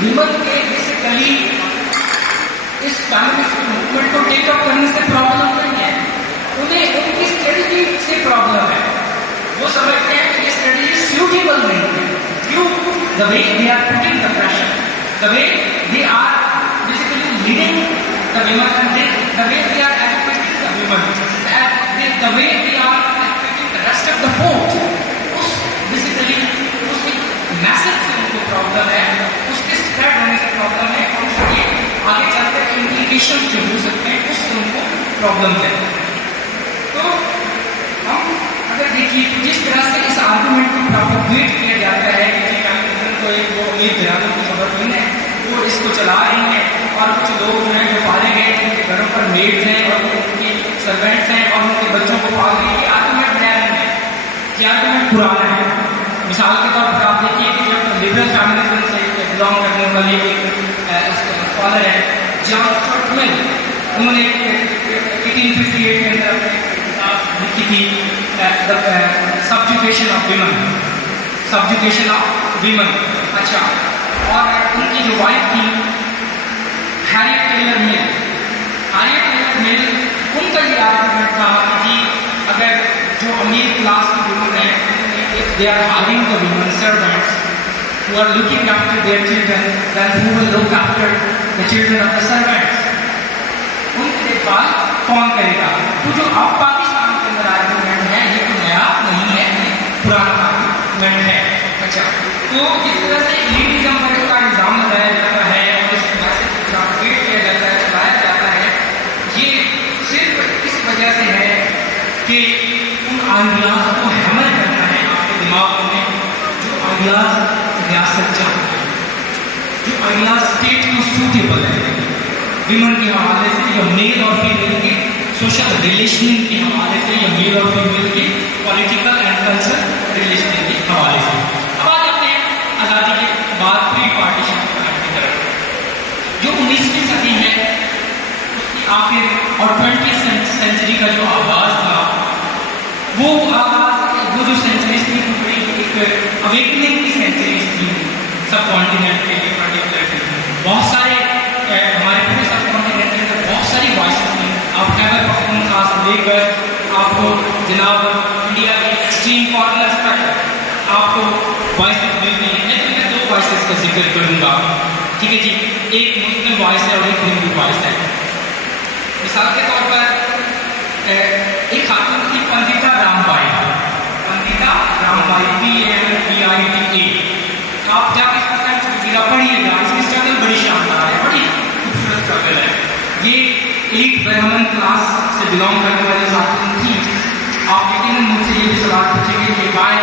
Women के basically इस feminist movement को टेकअप करने से प्रॉब्लम नहीं है, उन्हें उनकी स्ट्रेटजी से प्रॉब्लम है। वो समझते हैं कि ये स्ट्रेटजी सूटेबल नहीं है। क्यों? The way they are putting the pressure, the way they are basically leading the women and the way they are educating the women, the way they are educating the rest of the fourth, उस basically उस message से उनको problem है, उसके spread होने से problem है और उसके आगे चलकर इंप्लीकेशन जो हो सकते हैं उससे उनको प्रॉब्लम है। तो हम अगर देखिए तो जिस तरह से इस आर्गुमेंट को प्रोपोगेट किया जाता है कि तो एक वो एक घरानों की खबर नहीं है, वो इसको चला रही हैं और कुछ लोग जो हैं जो पाले गए जिनके घरों पर मेड्स हैं और उनकी सर्वेंट्स हैं और उनके बच्चों को पाल रही है, ये आर्गुमेंट नया नहीं है, ये आर्गुमेंट पुराना है। मिसाल के तौर पर आप देखिए कि जब लिबरल फेमिनिज्म से बिलोंग करने वाले एक स्कॉलर है जॉन स्टुअर्ट मिल, उन्होंने 1858 के अंदर अपनी किताब लिखी थी subjugation of women, subjugation of women. अच्छा, और उनकी जो वाइफ थी Harriet Taylor Mill, Harriet Taylor Mill, उनका ये आर्गुमेंट था कि अगर जो अमीर क्लास की विमन है, if they are having the women servants who are looking after their children, then who will look after the children of the servants? उनकी देखभाल कौन करेगा? तो जो अब पाकिस्तान के अंदर आर्गुमेंट है ये तो नया नहीं है, पुराना आर्गुमेंट है। अच्छा, तो जिस तरह से एलिटिज्म पर इसका इल्जाम लगाया जाता है और इस मैसेज को प्रोपेगेट किया जाता है, चलाया जाता है, ये सिर्फ इस वजह से है कि उन आइडियाज को हैमर करना है आपके दिमाग में, जो आइडियाज रियासत चाहते हैं, जो आइडियाज स्टेट को सूटेबल है, विमन के हवाले से या मेल और फीमेल के सोशल रिलेशनिंग के हवाले से या मेल और फीमेल के पॉलिटिकल एंड कल्चरल रिलेशनिंग के हवाले से। अब आ जाते हैं आज़ादी के बाद प्री पार्टीशन की तरफ। जो 19वीं सदी है उसकी आखिर और 20th सेंचुरी का जो आगाज था, वो आगाज वो जो सेंचुरीज थी वो बड़ी एक अवेकनिंग की सेंचुरीज थी सब कॉन्टिनेंट के लिए पर्टिकुलरली। बहुत सारे हमारे पूरे सब कॉन्टिनेंट के अंदर बहुत सारी वॉइसेस थी। आप खैबर पख्तूनख्वा से लेकर आपको जनाब इंडिया के एक्सट्रीम कॉर्नर्स तक आपको वॉइसेस मिलती हैं, लेकिन मैं दो वॉइसेस का जिक्र करूँगा, ठीक है जी। एक मुस्लिम वॉइस है और एक हिंदू वॉइस है। मिसाल के तौर पर एक खातून थी पंडिता रामबाई, पंडिता रामबाई, PMBITA। आप जाकर इसका जगह पढ़िएगा, इसकी स्ट्रगल बड़ी शानदार है, बड़ी खूबसूरत स्ट्रगल है। ये एक ब्राह्मण क्लास से बिलोंग करने वाली खातून थी। आप यकीनन मुझसे ये भी सवाल पूछेंगे कि why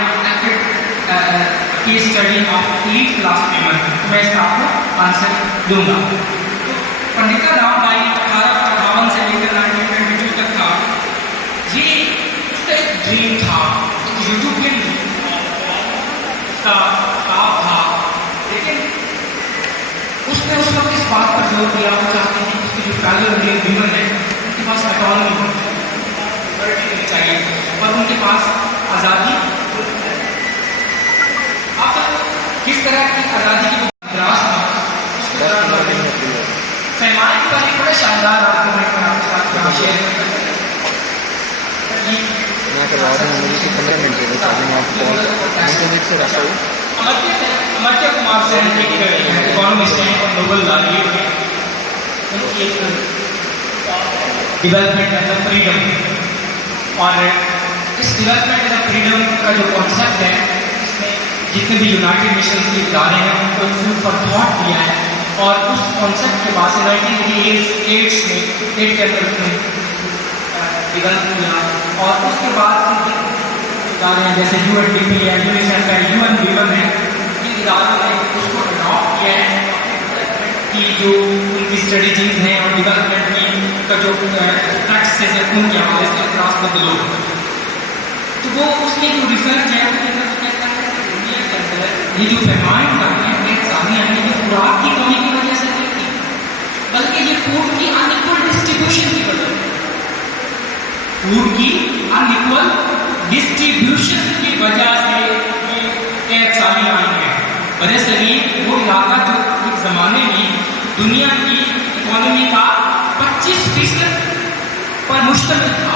case study of elite class women, तो मैं इसका आपको आंसर दूंगा। तो पंडिता रामबाई 1858 से लेकर 1922 तक था। ये उसका एक ड्रीम था, एक यूटोपियन उसका ख्वाब था, लेकिन उसने उस वक्त इस बात पर जोर दिया, वो चाहती थी उसकी जो फेलो इंडियन विमन है उनके पास ऑटोनॉमी चाहिए और उनके पास आज़ादी। अब किस तरह की आज़ादी की ग्रास पैमाने पर एक बड़ा शानदार आर्गुमेंट मैं आपके साथ शेयर अमर्त्य कुमार सेन एक इकोनॉमिस्ट हैं और नोबेल लॉरिएट हैं। उनकी एक डेवलपमेंट एज अ फ्रीडम, और इस डेवलपमेंट एज अ फ्रीडम का जो कॉन्सेप्ट है इसमें जितने भी यूनाइटेड नेशंस के इदारे हैं उनको फूड फॉर थॉट दिया है और उस कॉन्सेप्ट के बाद से 1988 में एक अंदर उसने डेवलप किया और उसके बाद इदारे हैं जैसे UNDP है, यूनिसेफ है, UN विमन है, इन इदारों ने उसको अडॉप्ट किया है कि जो उनकी स्ट्रेटजीज हैं और डेवलपमेंट की का जो प्रैक्टिसेस है उनके हवाले से क्रॉस बदलो। तो वो उसकी जो रिसर्च है दुनिया के अंदर ये जो पैमाने करते हैं सामने आने की खुराक की कमी की वजह से नहीं थी, बल्कि ये फूड की अनइक्वल डिस्ट्रीब्यूशन की वजह से, फूड की अनइक्वल डिस्ट्रीब्यूशन की वजह से ये कैद साली आई है। बड़े सलीम वो इलाका जो ज़माने में दुनिया की इकोनॉमी का 25% पर मुश्तमिल था।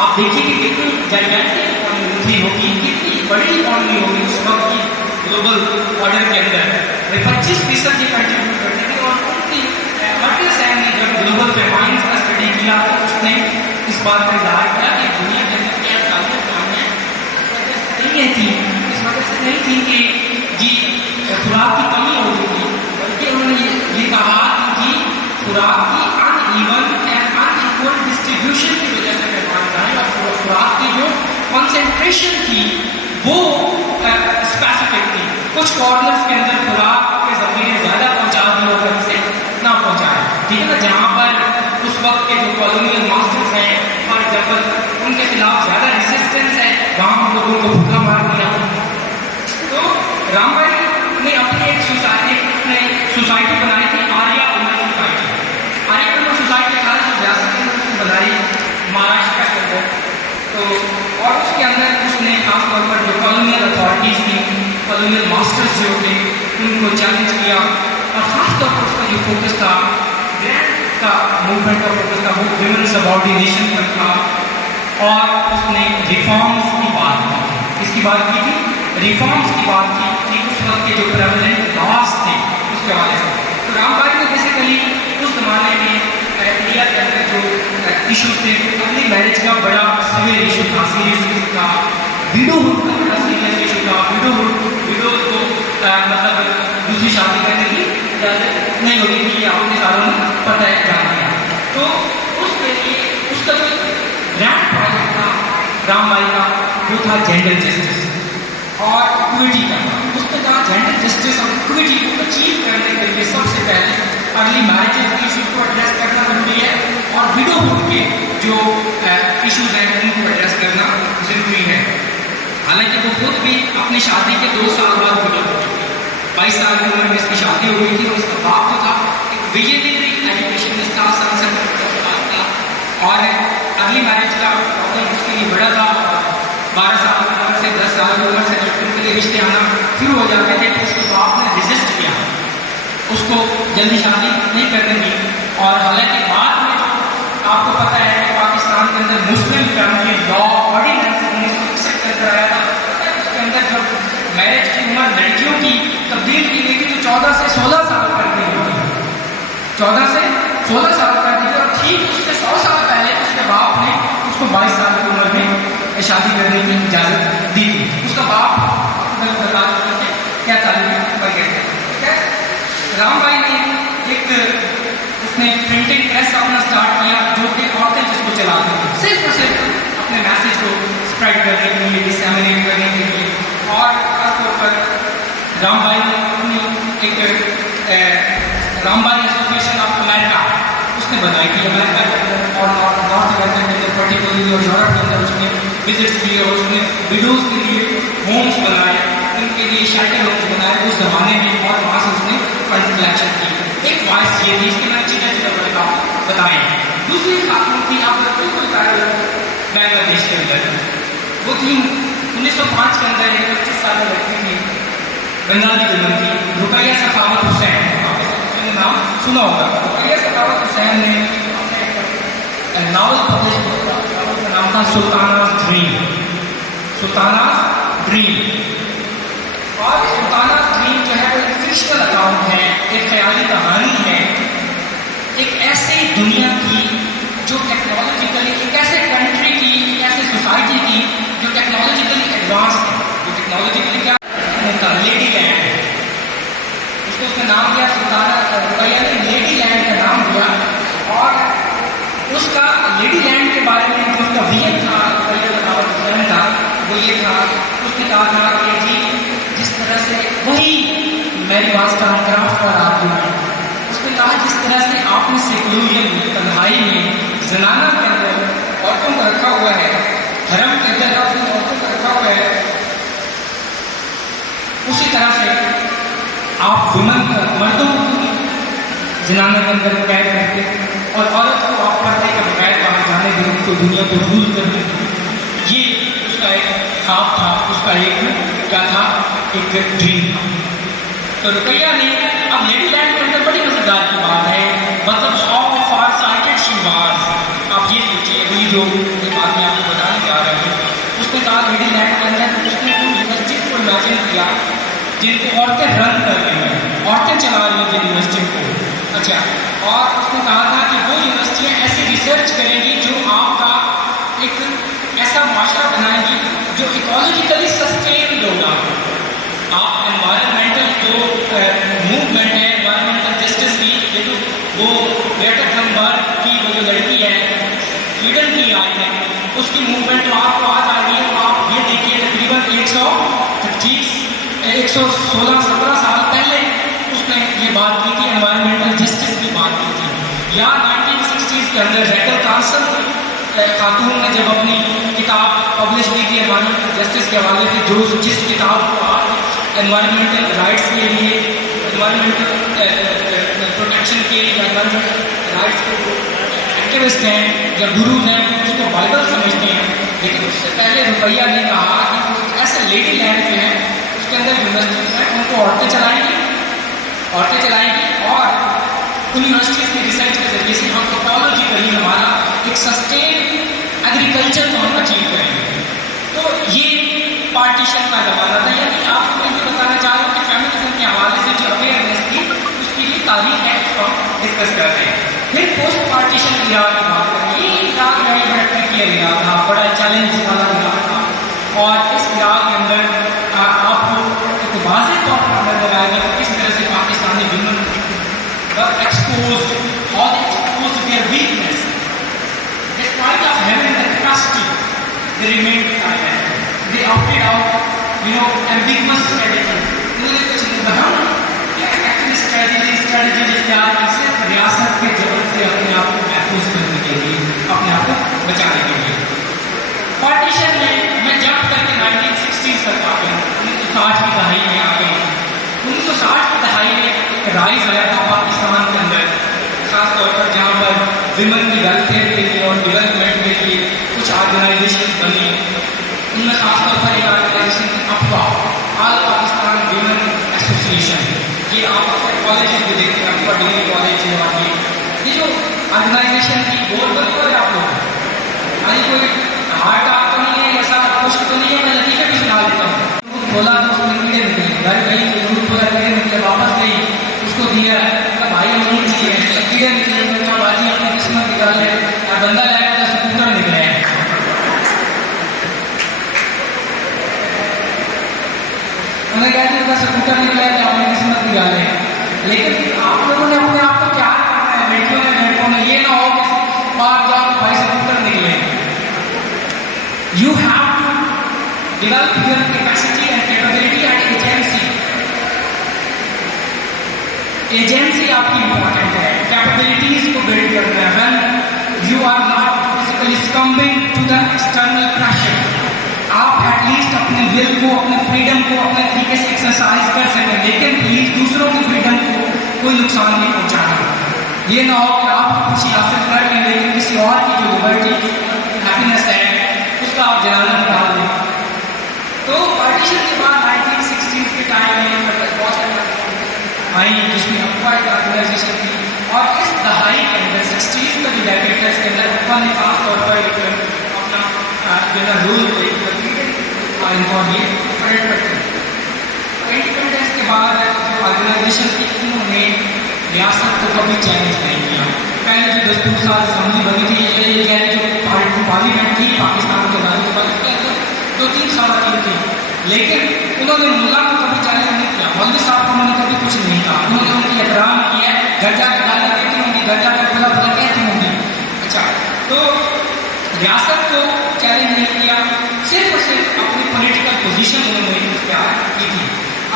आप देखिए कि कितनी जाइंटिक इकोनॉमी होगी, कितनी बड़ी इकोनॉमी होगी उस वक्त की ग्लोबल ऑर्डर के अंदर। 25% ये कंट्रीब्यूट करते थे और उनकी मर्टिल सैन ने जब ग्लोबल फेमाइंस का स्टडी किया तो उसने इस बात का इजहार किया कि दुनिया के अंदर क्या कहानियाँ नहीं थी, इस वजह से नहीं थी कि जी खुराक की कमी होती थी, बल्कि उन्होंने ये कहा कि खुराक की अनइवन एंड अनइक्वल डिस्ट्रीब्यूशन की वजह से बीमारी आई और खुराक की जो कॉन्सेंट्रेशन थी वो स्पेसिफिक थी। कुछ कॉर्नर्स के अंदर खुराक के जमीन ज़्यादा पहुँचा दी होकर से ना पहुँचाए, ठीक है ना। जहाँ पर उस वक्त के जो कॉलोनियल मास्टर्स हैं फॉर एग्जाम्पल उनके खिलाफ ज़्यादा रेजिस्टेंस है, वहाँ हम लोगों को भूखा मार दिया। तो रामबाई ने अपनी एक सोसाइटी बनाई थी, Arya woman society. Arya woman society 1882 में बनाई महाराष्ट्र के अंदर। तो और उसके अंदर उसने खासतौर पर जो कॉलोनियल अथॉरिटीज़ थी, कॉलोनियल मास्टर्स जो थे, उनको चैलेंज किया और ख़ासतौर पर उसका जो फोकस था, ग्रैंड का मूवमेंट का फोकस था वो विमेन सबऑर्डिनेशन पर था। और उसने रिफॉर्म्स की बात की। इसकी बात की थी, रिफॉर्म्स की बात की कि उस वक्त के जो प्रेवलेंट लॉज थे उसके हवाले से। तो रामबाई ने बेसिकली उस जमाने में इंडिया के अंदर जो इशू थे, अर्ली मैरिज का बड़ा सीवियर इशू था, सीरियस इशू था, विडोहुड का बड़ा सीरियस इशू था। विडोज को मतलब दूसरी शादी करने की इजाज़त नहीं होती थी, आपने सारों में पता है जाना है। तो उसके लिए उसका जो ग्रैंड प्रोजेक्ट था रामबाई का वो था जेंडर जस्टिस और इक्विटी का। उसने कहा जेंडर जस्टिस और इक्विटी को अचीव करने के लिए सबसे पहले अर्ली मैरिजेज के इशू को एड्रेस करना जरूरी है और विडोहुड के जो इशूज़ हैं उनको एड्रेस करना जरूरी है। हालांकि वो खुद भी अपनी शादी के 2 साल बाद विडो हो चुकी, 22 साल की उम्र में इसकी शादी हो गई थी और उसका बाप जो था एक विजयनगरी एजुकेशन में था, संसद था और अर्ली मैरिज का प्रॉब्लम उसके लिए बड़ा था। 12 साल की उम्र से 10 साल की उम्र से जब उनके लिए रिश्ते आना शुरू हो जाते थे तो उसके बाप ने रिजिस्ट किया, उसको जल्दी शादी नहीं करने दी। और हालांकि बाद में जो आपको पता है कि पाकिस्तान के अंदर मुस्लिम फैमिली लॉ ऑर्डिनेंस 1961 के अंदर आया था, उसके अंदर जब मैरिज की उम्र लड़कियों की तब्दील की गई थी तो 14 से 16 साल कर दी गई, 14 से 16 साल कर दी। और ठीक उसके 100 साल पहले उसके बाप ने उसको 22 साल की उम्र में शादी करने की इजाज़त दी थी। उसका बाप बता देते क्या तारीफ पर गए थे। रामबाई ने एक उसने प्रिंटिंग प्रेस अपना स्टार्ट किया जो कि औरतें जिसको चलाती थी सिर्फ और सिर्फ अपने मैसेज को स्प्रेड करने के लिए, डिसएमिनेट करने के लिए। और खासतौर पर रामबाई ने अपनी एक रामबाई एसोसिएशन ऑफ अमेरिका उसने बनाई थी अमेरिका के अंदर और नॉर्थ अमेरिका के अंदर पर्टिकुलरली और यूरोप के अंदर उसने विजिट्स किए और उसने विडोज के लिए होम्स बनाए, उनके लिए शेल्टर होम्स बनाए उस ज़माने में और वहाँ से उसने फंड कलेक्शन की। एक वॉइस ये थी, इसके मैंने चीज़ें बताए। दूसरी खातून थी आप बिल्कुल बांग्लादेश के अंदर, वो थी 1905 के अंदर एक 25 साल की लड़की थी, बंगाली दुल्हन थी, रुकैया सखावत हुसैन, आपने नाम सुना होगा। रुकैया सखावत हुसैन ने अपने नावल पब्लिश किया, उसका नाम था सुल्ताना's ड्रीम। सुल्ताना's ड्रीम और सुल्ताना's ड्रीम जो है वो एक फिक्शनल अकाउंट है, एक ख्याली कहानी है एक ऐसी दुनिया की जो टेक्नोलॉजिकली, एक ऐसे कंट्री की, एक ऐसे सोसाइटी की जो टेक्नोलॉजिकली एडवांस है, जो टेक्नोलॉजिकली क्या उनका लेडी लैंड है, उसको उसका नाम दिया सुल्ताना रुकैया ने लेडी लैंड का नाम दिया। और उसका लेडी लैंड के बारे में जो उसका विजन था रुकैया का वो ये था, उसने कहा था कि जी जिस तरह से वही मेरी बात का क्राफ्ट पर आती है, उसने कहा जिस तरह से आपने सेकुलरिज्म में, तन्हाई में, जनाना के अंदर औरतों को रखा हुआ है, धर्म के अंदर आपने औरतों को रखा हुआ है, उसी तरह से आप मर्दों को जनाना के अंदर कैद करके और औरत को आप पर्दे के बगैर बाहर जाने दें, उनको दुनिया को रूल करने दें। ये उसका एक ख्वाब था, उसका एक क्या था, एक ड्रीम था। तो रुकैया ने अब लेडी लैंड के अंदर बड़ी मजेदार की बात है, मतलब how far sighted she was. आप ये सोचिए, अभी जो ये बात मैं आपको बताने जा रहा हूँ, उसने कहा लेडी लैंड के अंदर उसने उन यूनिवर्सिटीज को इमेजिन किया जिनको औरतें रन कर रही हैं, औरतें चला रही हैं जिन यूनिवर्सिटी को। अच्छा, और उसने कहा था कि वो यूनिवर्सिटियाँ ऐसी रिसर्च करेंगी जो आपका एक ऐसा माशरा बनाएंगी जो इकोलॉजिकली सस्टेन्ड होगा। आप एनवायरमेंटल जो मूवमेंट है, एनवायरमेंटल जस्टिस की, ये तो वो ग्रेटा थनबर्ग की वो जो लड़की है स्वीडन की आई है, उसकी मूवमेंट तो आपको आज आ रही है। तो आप ये देखिए तकरीबन 116-17 साल पहले उसने ये बात की थी, एनवायरमेंटल जस्टिस की बात की थी। या 1960s के अंदर रैचल कार्सन खातून ने जब अपनी किताब पब्लिश की थी एनवायरमेंटल जस्टिस के हवाले से, जो जिस किताब को आज एनवायरमेंटल राइट्स के लिए, एनवायरमेंटल प्रोटेक्शन के या एनवायरमेंटल राइट्स के एक्टिविस्ट हैं या गुरुज हैं उसको बाइबल समझते हैं। लेकिन उससे पहले रुपैया ने कहा कि ऐसे लेडी लैंड जो है उसके अंदर यूनिवर्सिटीज हैं, उनको औरतें चलाएंगी और उन यूनिवर्सिटीज के रिसर्च के जरिए से हम इकोलॉजिकली हमारा एक सस्टेन एग्रीकल्चर को हम अचीव करेंगे। तो ये पार्टीशन का जमाना था। यानी आपको मैं ये बताना चाह रहा हूँ कि फेमिनिज्म के हवाले से जो अवेयरनेस थी उसकी ये तारीख है, उसको हम डिस्कस कर रहे हैं। फिर पोस्ट पार्टीशन इरा की बात करें, ये इराक में बड़ा ट्रिकी इरा था, बड़ा चैलेंज वाला इरा था। और इस इरा के अंदर आपको एक वाज़ेह तौर पर नजर आएगा कि किस तरह से Pakistani women exposed or exposed their weakness. Despite of having the capacity, they remained silent. They opted out, ambiguous strategies. उन्होंने कुछ एक्टिव स्ट्रेटजी इख्तियार की सिर्फ रियासत के जबर से अपने आप को महफूज करने के लिए, अपने आप को बचाने के लिए। पार्टीशन में मैं जंप करके 1960s तक आ गया, 1960 की दहाई में आ गया। 1960 की दहाई में एक राइज आया था पाकिस्तान के अंदर, खासतौर पर जहाँ पर विमेन की वेलफेयर के लिए और डेवलपमेंट के लिए कुछ ऑर्गेनाइजेशन बनी। उनमें खासतौर पर एक ऑर्गेनाइजेशन थी अफवा, ऑल पाकिस्तान विमेन एसोसिएशन। ये आप अपने कॉलेज में देखते हैं, अफवा डिग्री कॉलेज है। और ये जो ऑर्गेनाइजेशन की बोर्ड बनी हुई आप लोग, यानी कोई हार्ट आर्ट तो नहीं है, ऐसा कुछ तो नहीं है, मैं लतीफ़े भी सुना देता हूँ। बोला तो उसने कीड़े निकले, घर गई दूध बोला कीड़े निकले, वापस गई उसको दिया, भाई हम नहीं चाहिए, कीड़े निकले, तो बाजी अपनी किस्मत निकाल ले, बंदा लाया तो स्कूटर निकले। उन्हें कहते हैं स्कूटर निकला है तो अपनी किस्मत निकाले। लेकिन आप लोगों ने अपने आप को क्या करना है, लड़कियों ने ये ना हो कि बाहर जाओ तो भाई स्कूटर निकले। You have to develop your capacity and capability and agency. Agency आपकी इंपॉर्टेंट है, कैपेबिलिटीज को बिल्ड करना है। When you are not physically succumbing to the external pressure, आप एटलीस्ट अपने विल को, अपने फ्रीडम को अपने तरीके से एक्सरसाइज कर सकें, लेकिन प्लीज दूसरों की फ्रीडम को कोई नुकसान नहीं पहुंचाना। ये ना हो कि आप कुछ हासिल कर लें लेकिन किसी और की जो लिबर्टी हैप्पीनेस है उसका आप जलाना निकाल दें। तो पार्टीशन के बाद 1960s के टाइम में बहुत आई जिसमें अफवा एक ऑर्गेनाइजेशन थी। और इस दहाई के अंदर 60s का जो डेकेट्स के अंदर अफवा ने खास तौर पर एक अपना रोल इंडिपेंडेंस के बाद ऑर्गेनाइजेशन की उन्होंने रियासत को कभी चैलेंज नहीं किया। पहले जो दस्तूर साल असम्बली बनी थी, ये जो पार्लियामेंट थी पाकिस्तान के आज़ादी के बाद, उसके अंदर 2-3 खवातीन थी, लेकिन उन्होंने मुल्ला को कभी चैलेंज नहीं किया, मौलवी साहब को उन्होंने कभी कुछ नहीं कहा। उन्होंने उनकी एहतराम किया, घर जाकर गाली देती होंगी, घर जाकर बुला बुला कहती होंगी। अच्छा, तो रियासत को चैलेंज नहीं किया, सिर्फ और सिर्फ अपनी पॉलिटिकल पोजीशन उन्होंने इख्तियार की थी।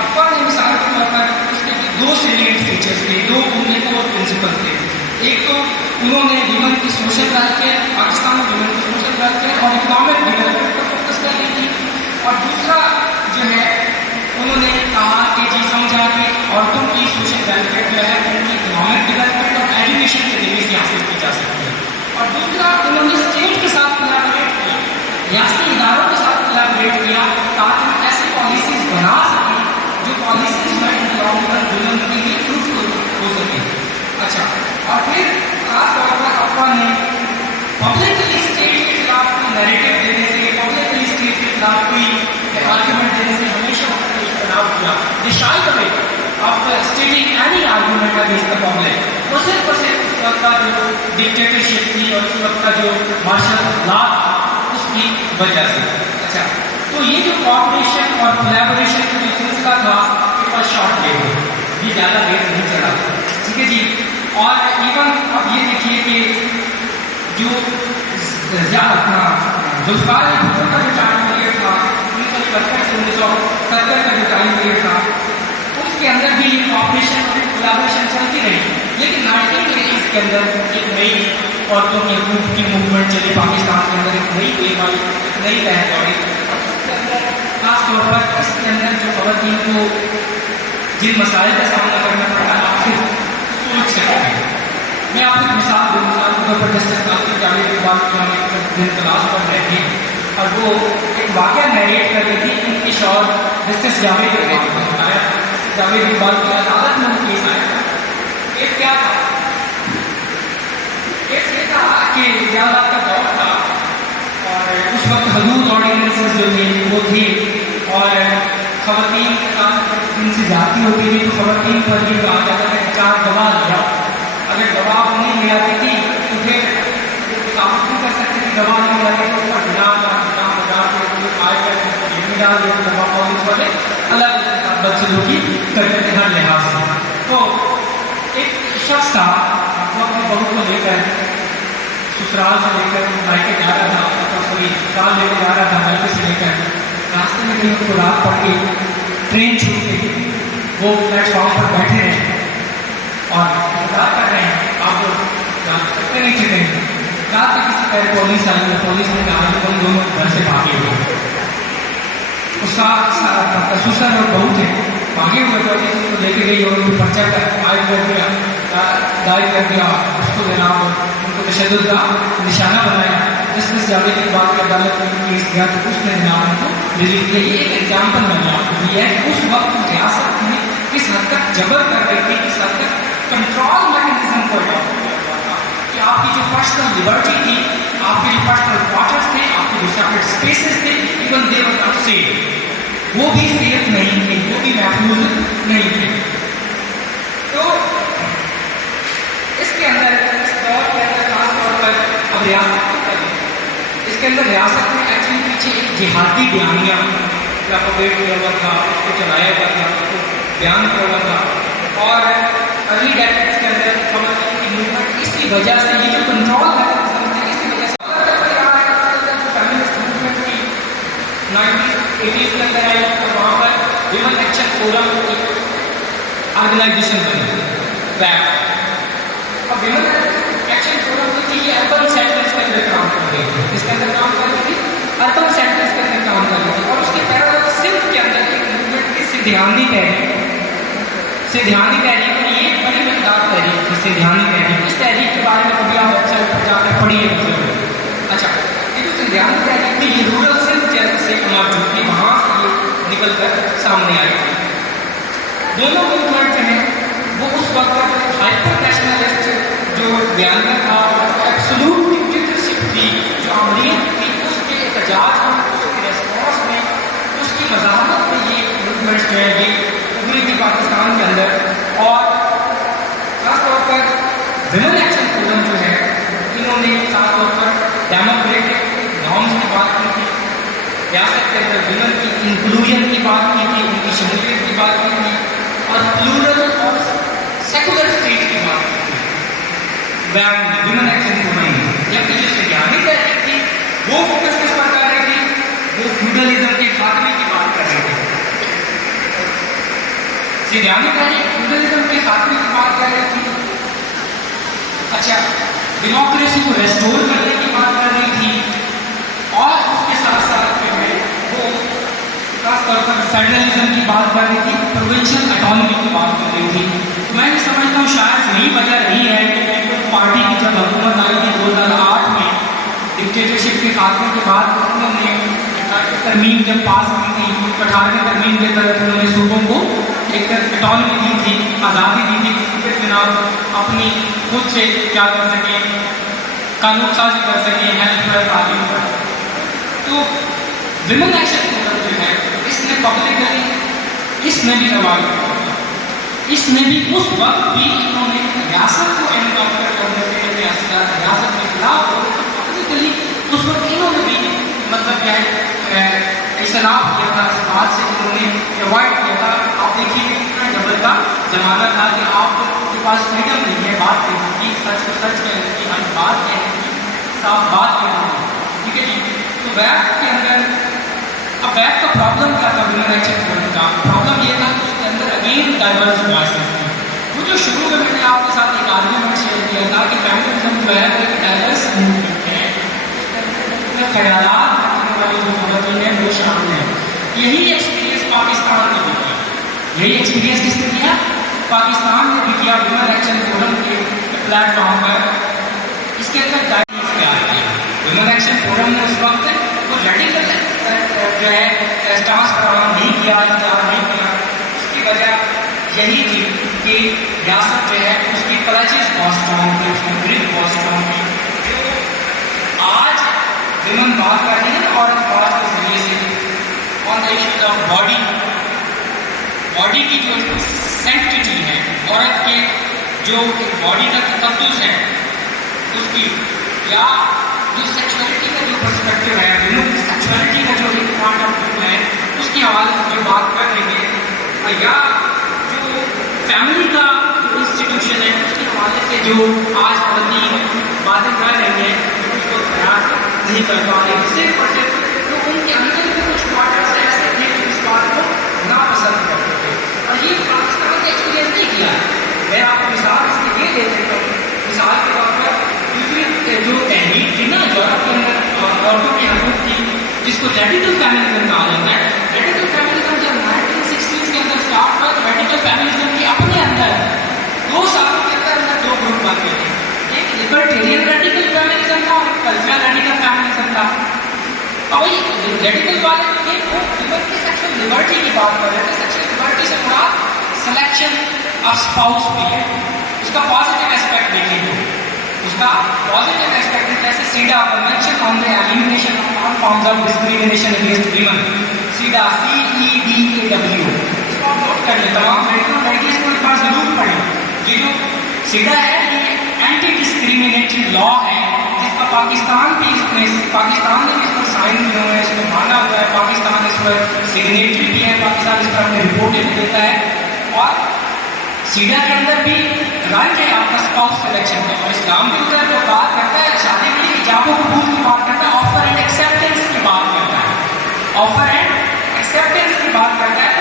अफवा ने मिसाल के तौर पर उसके 2 सेलिएंट फीचर्स थे, 2 उनके कोर प्रिंसिपल थे। एक तो उन्होंने विमेन की सोशल वेलफेयर, पाकिस्तान में विमेन की सोशल वेलफेयर और इकोनॉमिक डेवलपमेंट पर फोकस कर रही थी। और दूसरा जो है उन्होंने कहा कि जी समझा कि औरतों की सोशल वेलफेयर जो है उनकी इकोनॉमिक डेवलपमेंट और एजुकेशन के जरिए से हासिल की जा सकती है। और दूसरा उन्होंने स्टेट के साथ कोलैबोरेट किया, रियासती इदारों के साथ कोलैबोरेट किया ताकि ऐसी पॉलिसीज बना सकें जो पॉलिसीज में लॉन्ग टर्म विमेन के लिए fruitful the way of stating any argument against the public. वो सिर्फ और सिर्फ उस वक्त का जो डिक्टेटरशिप थी और उस वक्त का जो मार्शल लॉ उसकी वजह से। अच्छा, तो ये जो कोऑपरेशन और कोलैबोरेशन का जो सिलसिला था ये बस शॉर्ट लिव, ये ज़्यादा देर नहीं चला, ठीक है जी। और इवन अब ये देखिए कि जो जुल्फ़िकार भुट्टो का जो टाइम पीरियड था 1971 से 1970 का जो टाइम पीरियड था उसके अंदर भी ये कोऑपरेशन और कोलैबोरेशन चलती रही, लेकिन 1980s के अंदर एक नई औरतों के हकूक़ की मूवमेंट चली पाकिस्तान के अंदर, एक नई वेव आई, एक नई लहर दौड़ी। खासतौर पर इसके अंदर जो ख़वातीन को जिन मसाइल का सामना करना पड़ा आप सिर्फ सोच सकते हैं। मैं आपको एक मिसाल दूँ, मिसाल के तौर पर जस्टिस नासिर जावेद इकबाल की हम एक दिन क्लास पढ़ रहे थे और वो एक वाक़या नरेट कर रही थी। उनकी शौहर जस्टिस जावेद इकबाल को बताया, जस्टिस जावेद इकबाल की अदालत में केस आया। केस क्या था? केस ये था कि ज़ियादत का दौर था और उस वक्त हदूद ऑर्डिनेंसेस जो थे वो थे और ख़वातीन के साथ जिनसे ज़्यादती होती थी तो ख़वातीन पर ये कहा जाता था कि 4 गवाह लिया, अगर गवाह नहीं ले आती थी तो फिर साबित नहीं कर सकते थे, गवाह नहीं ले आती तो उसका बिना बजा के आए करके जेल डाल दिया, गवाह पुलिस वाले अलग बदसलूकी करते थे हर लिहाज से। तो एक शख्स था वो अपनी बहू को लेकर ससुराल से लेकर मायके जा रहा था, तो कोई ससुराल लेकर जा रहा था मायके से लेकर, रास्ते में कहीं उनको रात पड़ के ट्रेन छूट गई, वो प्लेटफॉर्म पर बैठे रहे और इंतजार कर रहे हैं, आप जा सकते नहीं थे कहीं। रात में किसी तरह पुलिस आई और पुलिस ने कहा कि तुम दोनों घर से भागे हुए, उसका ससुर और बहू थे भागे हुए, पुलिस उसको लेके गई और उनको पर्चा दायर कर दिया, उसको जनाब उनको तशद्दुद का निशाना बनाया। जस्टिस जावेद इकबाल की अदालत में केस गया तो उसने जनाब उनको रिलीज किया। ये एक एग्जाम्पल मैंने आपको दिया है कि उस वक्त रियासत में किस हद तक जबर कर रही थी, किस हद तक कंट्रोल मैकेनिज्म को अडॉप्ट किया हुआ था कि आपकी जो पर्सनल लिबर्टी थी, आपके जो पर्सनल क्वार्टर्स थे, आपके जो सेपरेट स्पेसेस थे, even they were not safe, वो भी सेफ नहीं थे, वो भी महफूज नहीं थे। तो इसके अंदर इस दौर के अंदर खासतौर पर अब रियासत को करें, इसके अंदर रियासत में एक्चुअली पीछे एक जिहादी बयानिया प्रोपेगेट किया हुआ था, उसको चलाया हुआ था, उसको बयान किया हुआ था और अर्ली डेकेड्स के अंदर ख़वातीन की मूवमेंट इसी वजह से ये जो कंट्रोल मैकेनिज्म थे इसी वजह से फेमिनिस्ट मूवमेंट की 1980s के अंदर आई और वहाँ पर विमेन एक्शन फोरम ऑर्गेनाइजेशन बनी। अब विमेन एक्शन फोरम जो थी ये अर्बन सेंटर्स के अंदर काम कर रही थी, इसके अंदर काम कर रही थी, अर्बन सेंटर्स के अंदर काम कर रही थी और उसके पैरेलल सिंध के अंदर एक मूवमेंट की सिद्धांती तहरीक और ये बड़ी मकदार तहरीक थी सिद्धांती तहरीक। इस तहरीक के बारे में कभी आप वेबसाइट पर जाकर पढ़िए। अच्छा, ये जो सिद्धांती तहरीक थी ये रूरल सिंध से मौजूद थी, वहाँ से ये निकल कर सामने आई थी। दोनों मूवमेंट जो हैं वो उस वक्त का हाइपर नेशनलिस्ट जो बयानिया था, एब्सोल्यूट डिक्टेटरशिप थी, जो अमरीत थी, उसके एहतजाज में, उसके रेस्पॉन्स में, उसकी मज़ाहमत में ये मूवमेंट्स जो है ये उभरी थी पाकिस्तान के अंदर। और ख़ासतौर पर विमेन एक्शन फोरम जो है इन्होंने ख़ासतौर पर डेमोक्रेटिक नॉर्म्स की बात की थी, रियासत के अंदर विमेन की इंक्लूजन की बात की थी, उनकी शमूलियत की बात की थी और प्लूरल और सेकुलर स्टेट की बात की थी विमेन एक्शन फोरम में। जबकि जो सिद्धांती तहरीक थी वो फोकस किस पर कर रही थी, वो फ्यूडलिज्म के खात्मे की बात कर रही थी। सिद्धांती तहरीक फ्यूडलिज्म के खात्मे की बात कर रही थी, अच्छा डेमोक्रेसी को रेस्टोर करने की बात कर रही थी और उसके साथ साथ जो है वो खासतौर पर फेडरलिज्म की बात कर रही थी, प्रोविंशियल ऑटोनॉमी की बात कर रही थी। मैं ये समझता हूँ शायद यही वजह रही है कि पीपल्स पार्टी की जब हुकूमत आई थी 2008 में डिक्टेटरशिप के खात्मे के बाद उन्होंने तरमीम जब पास की थी, 18वीं तरमीम के तहत उन्होंने सूबों को एक ऑटोनॉमी दी थी, आज़ादी दी थी, फिर जनाब अपनी खुद से क्या कर सकें, कानून साजी कर सकें, हेल्थ पर तालीम पर। तो विमेन एक्शन फोरम जो है इसने पब्लिकली इसमें भी सवाल इसमें भी उस वक्त भी इन्होंने रियासत को एनकाउंटर करने के लिए रियासत के खिलाफ पॉलिटिकली उस वक्त इन्होंने भी मतलब क्या है इख्तलाफ किया था, इस बात से इन्होंने अवॉइड किया था। आप देखिए कितना डबल का जमाना था कि आपके पास फ्रीडम नहीं है बात करने की, सच को सच कहने की, हर बात कहने की, साफ बात कहने की, ठीक है जी। तो बैक के अंदर अब बैक का प्रॉब्लम क्या था विमेन एक्शन का? प्रॉब्लम ये था कि उसके अंदर अगेन डाइवर्स वॉइसेस थी। वो जो शुरू में मैंने आपके साथ एक आर्गुमेंट शेयर किया था कि फेमिनिज्म जो है वो एक डाइवर्स मूवमेंट है, ख्यालात रखने वाली जो खबरें हैं वो शामिल है। यही एक्सपीरियंस पाकिस्तान ने भी किया, यही एक्सपीरियंस किसने किया? पाकिस्तान ने भी किया विमेन एक्शन फोरम के प्लेटफॉर्म पर। इसके अंदर गाइडलाइंस तैयार किया विमेन एक्शन फोरम ने उस वक्त वो रेडिकल जो है स्टांस प्रदान नहीं किया, नहीं किया। उसकी वजह यही थी कि रियासत जो है उसकी क्लचेस बहुत स्ट्रॉन्ग थी, उसकी ग्रिप बहुत स्ट्रॉन्ग थी। जो आज विमेन बात कर रही है औरत बात के जरिए से on the issue of body, body की जो सेंटिटी है, औरत के जो बॉडी का तकद्दुस है उसकी, या जो सेक्सुअलिटी का जो पर्सपेक्टिव है, सेक्सुअलिटी का जो एक पॉइंट ऑफ व्यू है उसकी हवाले से जो बात कर रही है, या जो फैमिली का जो इंस्टीट्यूशन है उसके हवाले से जो आज बंदी बातें कर रही है उसको प्रयास नहीं कर पा रही। सिर्फ और सिर्फ तो उनके अंदर भी कुछ क्वार्टर्स ऐसे थे जो इस बात को नापसंद करते थे, और ये पाकिस्तान का एक्सपीरियंस नहीं किया। मैं आपको मिसाल इसलिए ये दे देता हूँ, मिसाल के तौर पर दूसरी जो तहरीक थी ना यूरोप के अंदर औरतों की हकूक़ थी, जिसको रेडिकल फेमिनिज्म कहा जाता है। रेडिकल फेमिनिज्म जब 1960s के अंदर स्टार्ट हुआ तो रेडिकल फेमिनिज्म के अपने अंदर 2 सालों के अंदर 2 ग्रुप बन गए थे, एक लिबर्टेरियन रेडिकल फेमिनिज्म था और एक कल्चरल रेडिकल फेमिनिज्म था। और वही रेडिकल वाले जो थे वो लिबर्टी, सेक्सुअल लिबर्टी की बात कर रहे थे। सेक्सुअल लिबर्टी से मुराद सिलेक्शन ऑफ स्पाउस भी है, उसका पॉजिटिव एस्पेक्ट देखेंगे, उसका पॉजिटिव एस्पेक्ट है। जैसे CEDAW convention on the elimination of all forms of discrimination against women, CEDAW CEDAW, इसको आप नोट कर लें, तमाम लड़कियों लड़कियों को एक बार जरूर पढ़ें। ये जो सीडा है ये एंटी डिस्क्रिमिनेटरी लॉ है, जिसका पाकिस्तान ने भी इस पर साइन किए हुए हैं, इसको माना हुआ है, पाकिस्तान इस पर सिग्नेटरी भी है, पाकिस्तान इस पर अपनी रिपोर्ट भी देता है। और सीडा के अंदर भी राइट है आपका स्पाउस सिलेक्शन का, और इस्लाम भी उधर जो बात करता है शादी के लिए इजाब और कबूल की बात करता है, ऑफर एंड एक्सेप्टेंस की बात करता है, ऑफर एंड एक्सेप्टेंस की बात करता है।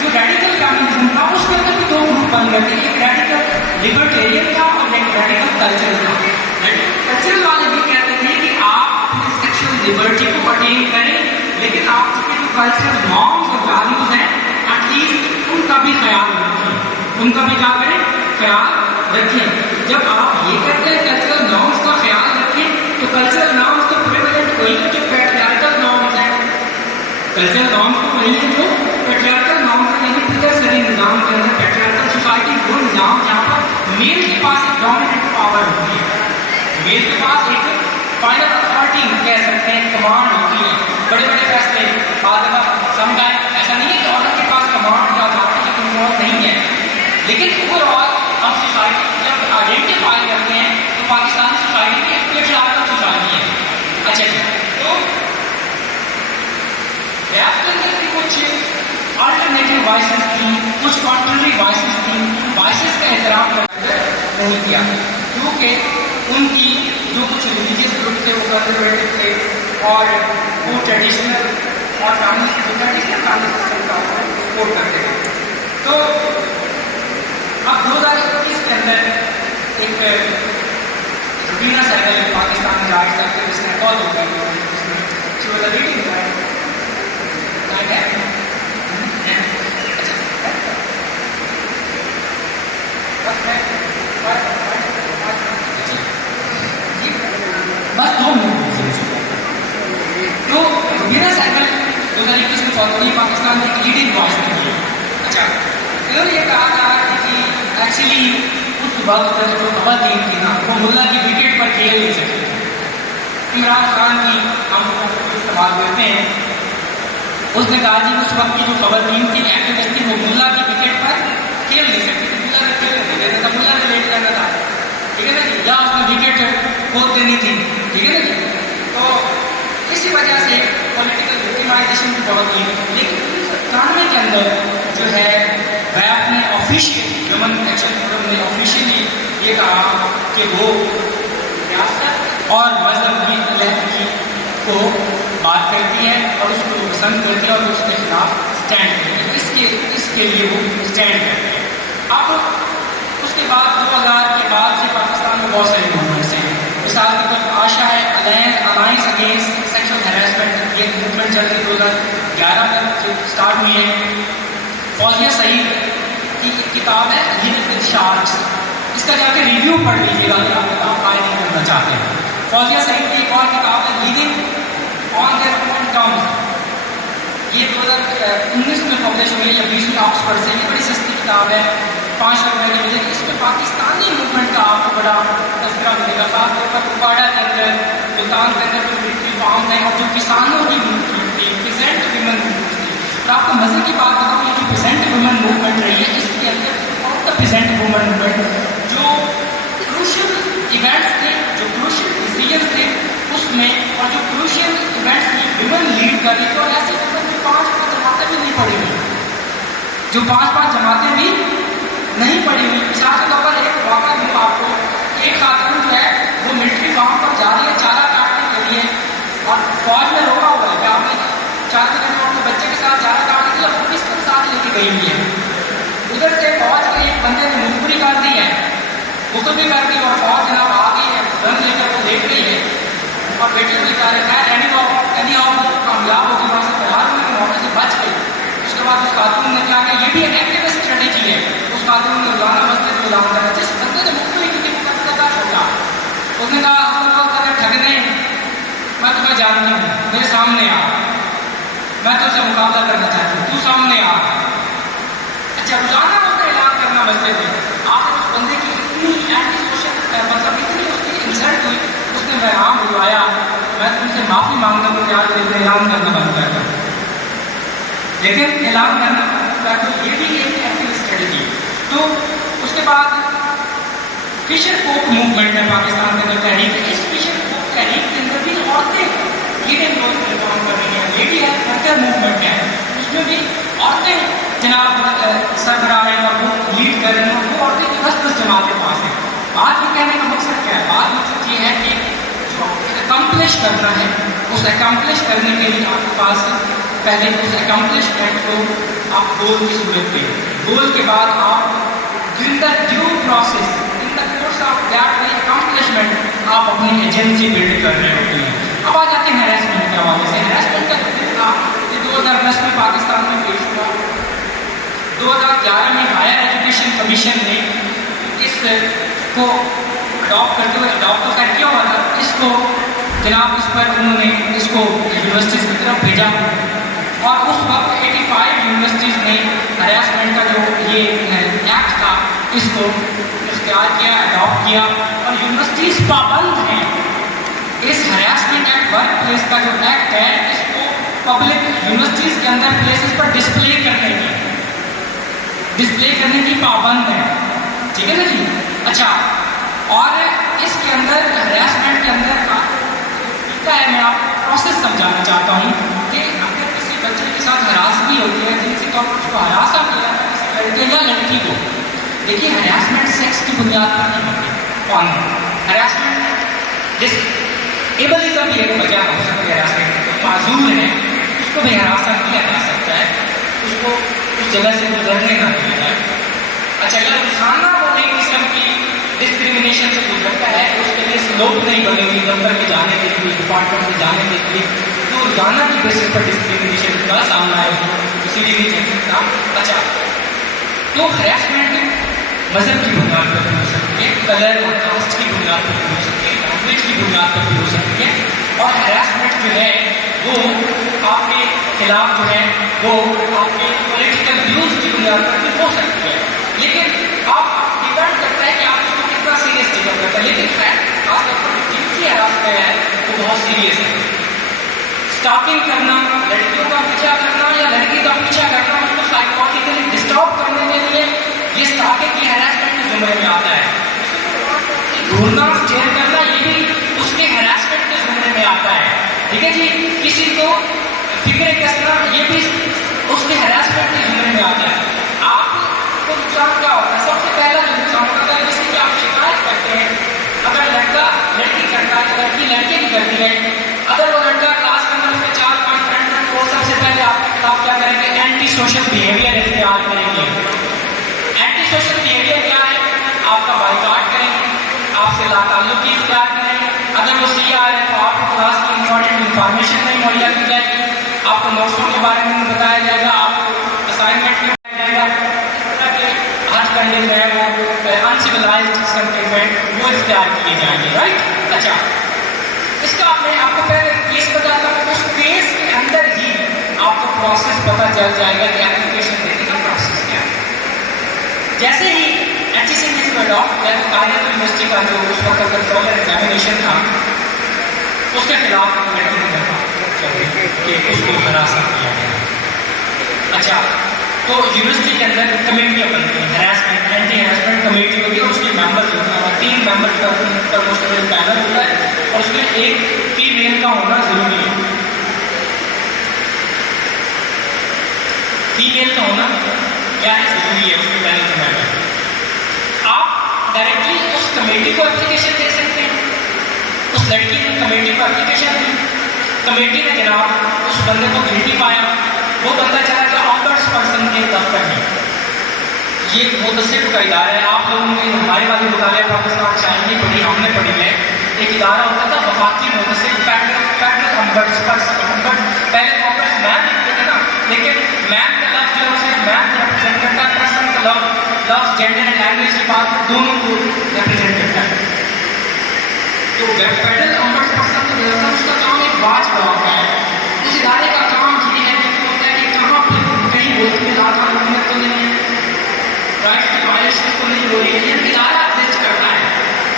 जो रेडिकल फेमिनिज्म था उसके अंदर भी 2 ग्रुप बन गए थे, एक रेडिकल लिबर्टेरियन था और एक रेडिकल कल्चरल था। रेडिकल कल्चरल वाले भी कहते थे कि आप अपने सेक्सुअल लिबर्टी को अटेन करें, लेकिन आप उसके जो कल्चरल नॉर्म्स और वैल्यूज हैं एटलीस्ट उनका भी ख्याल रखें, उनका भी क्या करें, ख्याल रखें। जब आप ये करते हैं कल्चरल नॉर्म्स का ख्याल रखें, तो कल्चरल नॉर्म्स तो प्रिवेलेंट वही है जो पैट्रियार्कल नॉर्म्स हैं, कल्चरल नॉर्म्स तो वही है जो पैट्रियार्कल नॉर्म्स हैं, यानी पितरसरी निज़ाम के अंदर पैट्रियार्कल सोसाइटी वो निज़ाम जहाँ पर मेल के पास एक डोमिनेंट पावर होती है, मेल के पास एक फाइनल अथॉरिटी कह सकते हैं, कमांड होती है, बड़े बड़े फैसले समटाइम ऐसा नहीं है कि औरत के पास कमांड या अथॉरिटी या कंट्रोल नहीं है। लेकिन ओवरऑल हम सोसाइटी जब आइडेंटिफाई करते हैं तो पाकिस्तानी सोसाइटी की एक पेट्रियार्कल सोसाइटी है। अच्छा जी, तो गैप के अंदर भी कुछ अल्टरनेटिव वॉइसेस थी, कुछ कॉन्ट्ररी वॉइसेस थी, वॉइसेस का एहतराम नहीं किया, क्योंकि उनकी जो कुछ रिलीजियस ग्रुप थे वो कंजर्वेटिव थे और वो ट्रेडिशनल और ट्रेडिशनल फैमिली सिस्टम का सपोर्ट करते थे। तो अब 2021 के अंदर एक रुबीना सहगल पाकिस्तान में राइट्स एक्टिविस्ट ने कॉल होगी, she was a reading right बस 2 मिनट। तो रुबीना सहगल 2021 में चौधरी पाकिस्तान में एक लीडिंग वॉइस थी। अच्छा, इन्होंने ये कहा था कि एक्चुअली उस वक्त जो खवातीन थी ना वो मुल्ला की विकेट पर खेल नहीं सकती। इमरान खान की हम इस्तेमाल करते हैं, उसने कहा जी उस वक्त की जो खवातीन थी एक्टिविस्ट थी वो मुल्ला की विकेट पर खेल नहीं सकती। बहुत ही, लेकिन 1991 के अंदर जो है वह अपने ऑफिशियल ह्यूमन एक्शन फोरम ने ऑफिशियली ये कहा कि वो रियासत और मजहब की अलहदगी को बात करती है और उसको पसंद करती है और उसके खिलाफ स्टैंड करती है, इसके लिए वो स्टैंड करती है। अब उसके बाद 2000 के बाद से पाकिस्तान में बहुत सारे मूवमेंट्स हैं। मिसाल के तौर पर आशा है अलायंस अगेंस्ट सेक्सुअल हैरेसमेंट, ये मूवमेंट चल रही 2011 में स्टार्ट हुई है। फौजिया सईद की एक किताब है लिमिटेड चार्ज, इसका जाके रिव्यू पढ़ लीजिएगा अगर आप किताब बाय नहीं करना चाहते हैं। फौजिया सईद की एक और किताब है living on their own terms, ये 2019 में पब्लिश हुई है या 20 में ऑक्सफोर्ड से। ये बड़ी सस्ती किताब है, 500 रुपये की मिलेगी। इसमें पाकिस्तानी मूवमेंट का आपको बड़ा तस्करा मिलेगा, खासतौर पर कुपवाड़ा के अंदर, मुल्तान के अंदर जो मिलिट्री फार्म है और जो किसानों की मूवमेंट थी, पीसेंट विमेन मूवमेंट थी। और आपको मजे की बात बताऊँ, ये जो पीसेंट वुमेन मूवमेंट रही है, इसके अंदर of the pheasant women movement जो क्रूशियल इवेंट्स थे, जो क्रूशियल डिसीजन थे उसमें, और जो क्रूशियल इवेंट्स की वुमेन लीड कर रही थी, और ऐसी वुमेन जो 5 जमातें भी नहीं पड़ी हुई, जो 5 जमातें भी नहीं पड़ी हुई। मिसाल के तौर पर एक वाक़ा दूँ आपको, एक खातून जो है वो मिलिट्री फार्म पर जा रही है चारा काटने के लिए, और फौज में रोका हुआ है कि आपने चारा करना अपने बच्चे के साथ चारा काटने के लिए पुलिस के साथ लेके गई हुई है। उधर से फौज के एक बंदे ने मुखबरी कर दी है, गुस्ल भी कर दी, और फौज जनाब आ गई है, गन लेकर वो देख रही है, और बेटे को निकाले खैर एनी ऑफ कामयाब होगी, वहाँ से फरार हुई, मौके से बच गई। उसके बाद उस खातून ने क्या किया, ये भी एक एक्टिविस्ट स्ट्रेटेजी है, उस खातून ने रोजाना मस्जिद में इलाम करा, जिस बंदे ने मुखबरी की थी वो का छोटा, उसने कहा ठगने, मैं तुम्हें जानती हूँ, मेरे सामने आ, मैं तुझसे मुकाबला करना चाहती हूँ, तू सामने आ। अच्छा, रोजाना उसका ऐलान करना मस्जिद में, आपने उस बंदे की इतनी एंटी सोशल मतलब इतनी उसकी इंसल्ट हुई, उसने पैगाम बुलवाया, मैं तुमसे माफ़ी मांगता हूँ, क्या ऐलान करना बंद कर दो, लेकिन ऐलान करना तो ये भी एक एक्टिव स्ट्रेटजी। तो उसके बाद फिशर फोक मूवमेंट है पाकिस्तान के अंदर तहरीक, इस फिशर फोक तहरीक के अंदर भी औरतें लीडिंग रोल परफॉर्म कर रही हैं, लेडी है वर्कर मूवमेंट है, उसमें भी औरतें जनाब सरबराह हैं और वो लीड कर रही हैं, वो औरतें की 10 जमात के पास है। बात ये कहने का मकसद क्या है, बात मकसद ये है कि जो एकम्प्लिश करना है, उस एकम्प्लिश करने के लिए आपके पास पहले उस एकम्प्लिशमेंट को आप गोल की सूरत में, गोल के बाद आप in the due process, in the course of that accomplishment आप अपनी एजेंसी बिल्ड कर रहे होते हैं। अब आ जाते हैं हैरेसमेंट के हवाले से। हैरेसमेंट का जो 2010 में पाकिस्तान में पेश हुआ, 2011 में हायर एजुकेशन कमीशन ने इसको अडॉप्ट करते हुए अडॉप्ट तो किया हुआ था, इसको जनाब इस पर उन्होंने इसको यूनिवर्सिटीज़ की तरफ भेजा, और उस वक्त 85 यूनिवर्सिटीज़ ने हरासमेंट का जो ये एक्ट था इसको इख्तियार किया, अडॉप्ट किया, और यूनिवर्सिटीज़ पाबंद हैं इस हरासमेंट एक्ट वर्क प्लेस का जो एक्ट है इसको पब्लिक यूनिवर्सिटीज़ के अंदर प्लेसेस पर डिस्प्ले करने की पाबंद है, ठीक है ना जी। अच्छा, और इसके अंदर हरासमेंट के अंदर क्या है, मैं आपको प्रोसेस समझाना चाहता हूँ कि अगर किसी बच्चे के साथ हरासगी होती है, जिनसे तौर पर उसको हरासा किया है किसी लड़के या लड़की को, देखिए हरासमेंट सेक्स की बुनियाद पर नहीं होती, कौन हरासमेंट डिसेबलिज्म की एक वजह हो सकती है, हरासमेंट माजूर है उसको भी हरासा किया जा सकता है, उसको उस जगह से गुजरने ना दिया जाए। अच्छा, या रोजाना वो नई किस्म की डिस्क्रिमिनेशन से गुजरता है, उसके लिए स्लोप नहीं बनी हुई दफ्तर में जाने के लिए, डिपार्टमेंट में जाने के लिए, तो रोजाना की बेसिस पर डिस्क्रिमिनेशन का सामना है उसको किसी भी चीज़ का। अच्छा, तो हरासमेंट मजहब की बुनियाद पर भी हो सकती है, कलर और कास्ट की बुनियाद पर भी हो सकती है, लैंग्वेज की बुनियाद पर भी हो सकती है, और हरासमेंट जो है वो आपके खिलाफ जो है वो आपके पॉलिटिकल व्यूज की बुनियाद पर भी हो सकती है, लेकिन आप डिपेंड करता है कि आप उसको कितना सीरियस टेकअप करते हैं। लेकिन खासतौर पर जिनसी हरासमेंट है वो बहुत सीरियस है। स्टॉकिंग करना, लड़कियों का पीछा करना या लड़की का पीछा करना, उसको साइकोलॉजिकली डिस्टर्ब करने के लिए ये स्टॉकिंग की हरासमेंट के जुमरे में आता है। घूरना, स्टेयर करना, ये भी उसके हरासमेंट के जुमरे में आता है, ठीक है जी। किसी को फिक्र किस तरह, ये भी उसके हरासमेंट के जुमरे में आता है। आपको नुकसान क्या होता है? सबसे पहला जो नुकसान होता है जैसे कि आप शिकायत करते हैं, अगर लड़का लड़की करता है, लड़की लड़के की करती है, अगर वो लड़का क्लास के अंदर उसके 4-5 फ्रेंड हैं, तो सबसे पहले आपके खिलाफ क्या करेंगे? एंटी सोशल बिहेवियर इख्तियार करेंगे। एंटी सोशल बिहेवियर क्या है? आपका बाइकआउट करेंगे, आपसे लाताल्लुकी इख्तियार करेंगे। अगर वो सी आ रहे हैं तो आपको क्लास की इंपॉर्टेंट इंफॉर्मेशन नहीं मुहैया की जाएगी, आपको नोट्सों के बारे में बताया जाएगा, आपको असाइनमेंट में बताया जाएगा। इस तरह के हर कंडीशन है वो अनसिविलाइज्ड किस्म के वो इख्तियार किए जाएंगे, राइट। अच्छा, इसका मैं आपको पहले केस बताता हूँ, उस केस के अंदर ही आपको प्रोसेस पता चल जाएगा कि एप्लीकेशन देने का प्रोसेस क्या है। जैसे ही HSCMS को अडॉप्ट किया तो कायदे यूनिवर्सिटी का जो उस वक्त कंट्रोलर एग्जामिनेशन था, उसके खिलाफ लड़की की दरख्वास्त कि उसको हरासा किया गया। अच्छा, तो यूनिवर्सिटी के अंदर कमेटियाँ बनती हैं, हरासमेंट एंटी हरासमेंट कमेटी होती है, उसके मेंबर्स होते हैं, 3 मेंबर का मुश्तमिल पैनल होता है और उसमें एक फीमेल का होना जरूरी है। फीमेल का होना क्या है? जरूरी है उसके पैनल के मेंबर। आप डायरेक्टली उस कमेटी को एप्लीकेशन दे सकते हैं। उस लड़की ने कमेटी को एप्लीकेशन दी, कमेटी ने जनाब उस बंदे को गिल्टी पाया, वो बंदा चला गया ऑम्बड्स पर्सन के दफ्तर में। ये मुतसिब का इदारा है, आप लोगों ने हमारे वाले मुताबिक पाकिस्तान शायद नहीं पढ़ी, हमने पढ़ी है। एक इदारा होता था वफाकी मुतसिब फेडरल ऑम्बड्स पर्सन। पहले ऑम्बड्स मैन लिखते थे ना, लेकिन मैन का लफ्ज जो है मैन रिप्रेजेंट करता है, पर्सन का लफ्ज जेंडर एंड लैंग्वेज की बात दोनों को रिप्रेजेंट करता है। तो जब फेडरल ऑम्बड्स पर्सन को देखता है, उसका काम एक वाच बनाता है। उस इदारे का काम ये है कि होता है कि कहाँ पर कहीं मुल्क में लाता हुकूमत तो नहीं है, राइट की वायलेशन तो नहीं हो रही है, ये इदारा एग्जिस्ट करता है।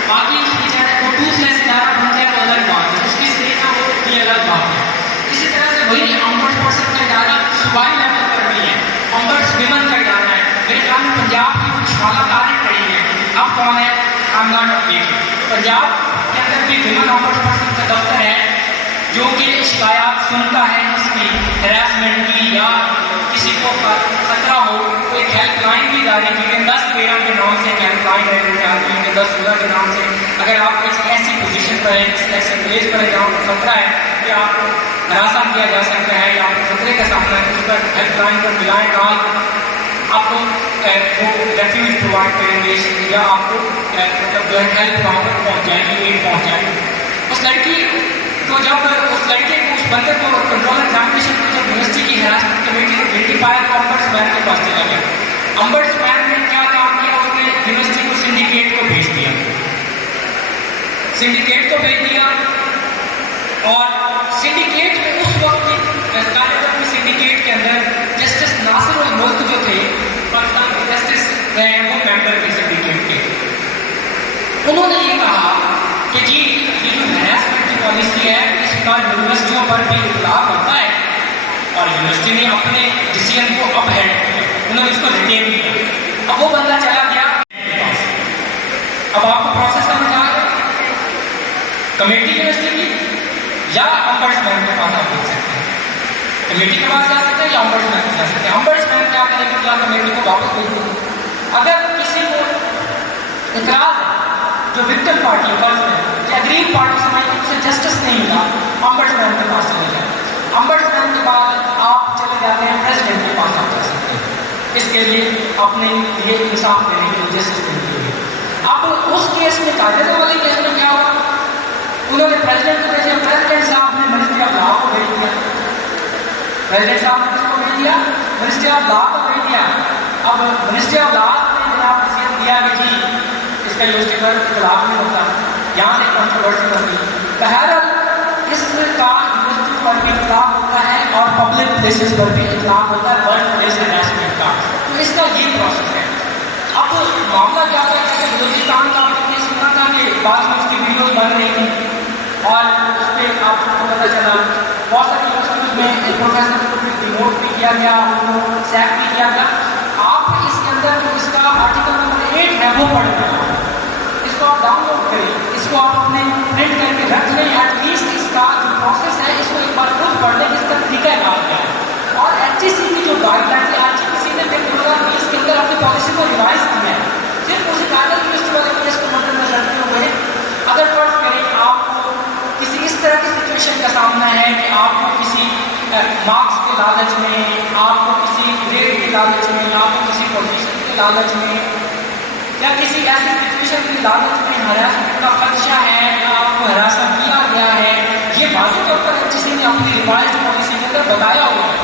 बाकी उसकी चाहे वो टूथलेस इदारा बनता है तो अलग बात है, उसकी स्टेट ना हो ये अलग बात है। इसी तरह से वही ऑम्बड्स पर्सन का इदारा सूबाई लेवल पर भी है, ऑम्बड्स विमन का इदारा है। मेरे ख्याल में पंजाब की कुछ मालाकारी रही है, अब कौन है? खानदान पंजाब के अंदर भी विमन ऑम्बड्स पर्सन का दफ्तर है, जो कि शिकायत सुनता है इसकी हरासमेंट की या किसी को खतरा हो तो एक हेल्पलाइन भी जारी की है, 10-13 के नाम से हेल्पलाइन है, 10-16 के नाम से। अगर आप किसी ऐसी पोजीशन पर है, किसी ऐसे प्लेस पर है जहाँ पर खतरा है कि आपको हरासा किया जा सकता है या आपको खतरे का सामना है, उस पर हेल्पलाइन पर मिलाएं कॉल, आपको वो रेफ्यूज प्रोवाइड करेंगे या आपको मतलब जो है हेल्प वहाँ पर पहुँच जाएगी, एड पहुँच जाएगी। उस लड़की तो जब उस लड़के को उस बंदे को कंट्रोल एग्जामिनेशन को जब यूनिवर्सिटी की हरासमेंट कमेटी ने गिल्टी पाया तो अम्बड्स मैन के पास चला गया। अम्बड्स मैन ने क्या काम किया? उसने यूनिवर्सिटी को सिंडिकेट को भेज दिया, सिंडिकेट को भेज दिया और सिंडिकेट में उस वक्त सिंडिकेट के अंदर जस्टिस नासिर उल मुल्क जो थे पाकिस्तान के जस्टिस रहे हैं, वो मेंबर थे सिंडिकेट के। उन्होंने ये कहा कि जी ये जो हरासमेंट की पॉलिसी है इसका यूनिवर्सिटियों पर भी इतलाक होता है और यूनिवर्सिटी ने अपने डिसीजन को अपहेल्ड किया, उन्होंने इसको रिटेन किया। अब वो बंदा चला गया, अब आपको प्रोसेस समझ आ गया, कमेटी यूनिवर्सिटी की या अम्बड्समैन के पास आप देख सकते हैं, कमेटी के पास जा सकते हैं या अम्बड्समैन के जा सकते हैं। अम्बड्समैन क्या करेंगे? क्या कमेटी को वापस भेज देंगे। अगर किसी को इतराज है, जो विक्टिम पार्टी फर्ज है या अग्रीव पार्टी समझती है उसे जस्टिस नहीं मिला, अम्बड्समैन के पास चले जाए। अम्बड्समैन के बाद आप चले जाते हैं प्रेसिडेंट के पास, आप जा सकते हैं इसके लिए अपने लिए इंसाफ देने के लिए, जस्टिस देने के लिए। अब उस केस में कायदे वाले केस में क्या हुआ? उन्होंने प्रेसिडेंट को भेजा, प्रेसिडेंट साहब ने मिनिस्ट्री ऑफ लॉ को भेज दिया, प्रेसिडेंट साहब ने किसको भेज दिया? मिनिस्ट्री ऑफ लॉ को भेज दिया। अब मिनिस्ट्री ऑफ लॉ ने जनाब डिसीजन दिया कि जी इसका यूनिवर्सिटी पर खिलाफ नहीं होता, यहाँ से कंट्रोवर्सी बनती। बहरहाल इसका यूनिवर्सिटी पर भी इतलाक होता है और पब्लिक प्लेसेस पर भी इतलाक होता है वर्क प्लेस हरासमेंट का। तो इसका ये प्रोसेस है। अब मामला क्या था? जैसे बलूचिस्तान का आपने सुना था कि बाद में उसकी वीडियोज बन रही थी और उस पर आपको पता चला बहुत सारी यूनिवर्सिटीज में प्रोफेसर को डिमोट भी किया गया, उनको सैक भी किया गया। आप इसके अंदर जो इसका आर्टिकल नंबर 8 है वो पढ़ लें, इसको आप डाउनलोड करें, इसको आप अपने प्रिंट करके रख लें। एटलीस्ट इसका जो प्रोसेस है इसको एक बार खुद पढ़ लें, इसका तरीका कार क्या है। और HEC की जो गाइडलाइन है, आज किसी ने फिर 2020 के अंदर अपनी पॉलिसी को रिवाइज किया है, सिर्फ उसे कागज यूनिवर्सिटी वाले केस को मद्देनजर रखते हुए। अगर फर्ज करें आपको किसी इस तरह की सिचुएशन का सामना है कि आपको किसी मार्क्स के लालच में, आपको किसी ग्रेड के लालच में, आपको किसी पोजीशन के लालच में, या किसी ऐसी सिचुएशन के लालच में हरासमेंट का खदशा है, या आपको हरासा किया गया है, ये वाज़ेह तौर पर HEC ने अपनी रिवाइज पॉलिसी के अंदर बताया हुआ है।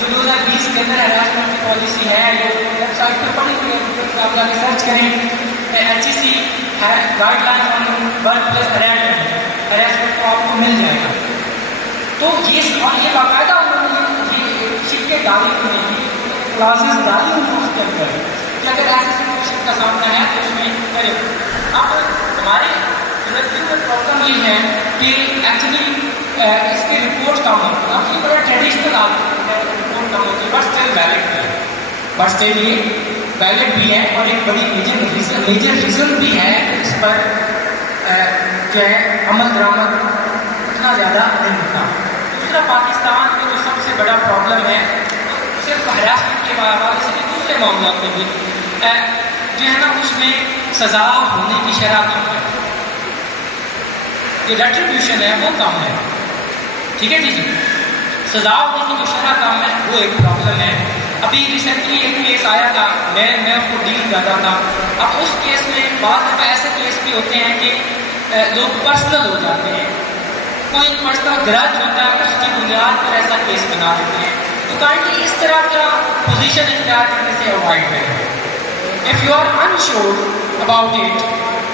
जो 2020 के अंदर हरासमेंट की पॉलिसी है, ये वेबसाइट पर पड़ी हुई है, आप जाके सर्च करें HEC guidelines on work place harassment को आपको मिल जाएगा। तो ये और ये बाकायदा उन्होंने ये छिटके डाली हुई हैं, क्लासेस डाली हुई हैं उसके अंदर कि अगर ऐसी सिचुएशन का सामना है तो उसमें करें। अब हमारे रिव्यू में प्रॉब्लम ये है कि एक्चुअली इसकी रिपोर्ट कम होती है। अब ये बड़ा ट्रेडिशनल आदमी है, रिपोर्ट कम होती है, बट स्टिल वैलिड है, बट स्टिल ये वैलिड भी है। और एक बड़ी मेजर रीज़न भी है इस पर जो है अमल दरामद उतना ज़्यादा नहीं होता। दूसरा, पाकिस्तान में जो सबसे बड़ा प्रॉब्लम है सिर्फ हरासमेंट के हवाले से दूसरे मामलों में भी जो है ना, उसमें सज़ा होने की शरह कम है, जो रेट्रीब्यूशन है वो कम है। ठीक है जी, सज़ा होने की जो शरह कम है वो एक प्रॉब्लम है। अभी रिसेंटली एक केस आया था, मैं उसको डील कर रहा था। अब उस केस में बाद में ऐसे केस भी होते हैं कि लोग पर्सनल हो जाते हैं, कोई पर्सनल ग्रज होता है, उसकी बुनियाद पर ऐसा केस बना देते हैं। तो काइंडली इस तरह का पोजीशन इख्तियार करने से अवॉइड करें। If you are unsure about it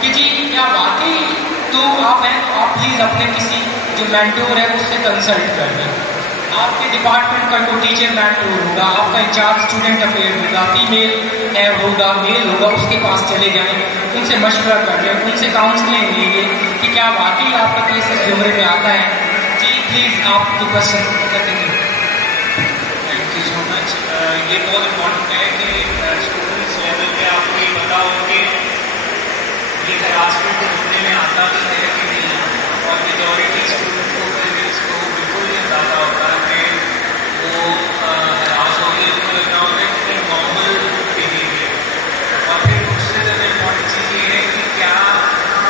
कि जी क्या वाकई तो आप हैं, तो आप प्लीज़ अपने किसी जो मेंटोर है उससे कंसल्ट कर लें। आपके डिपार्टमेंट का कोई टीचर मेंटोर होगा, आपका इंचार्ज स्टूडेंट अफेयर होगा, फीमेल है होगा, मेल होगा, उसके पास चले जाएं, उनसे मशवरा कर लें, उनसे काउंसलिंग लीजिए कि क्या वाकई आपका केस इस जुमरे में आता है। जी प्लीज़ आपके question continue. Thank you so much. ये बहुत इम्पोर्टेंट है कि स्टूडेंट्स लेवल पे आपको ये पता हो कि ये हरासमेंट के जुमरे में आता भी है कि नहीं, और मेजॉरिटी स्टूडेंट को पेरेंट्स को बिल्कुल नहीं अंदाजा होता है कि वो हरास हो गई, उनको लग रहा होता है कि नॉर्मल बिहेवियर। और फिर दूसरी ज़्यादा इम्पोर्टेंट चीज़ ये है कि क्या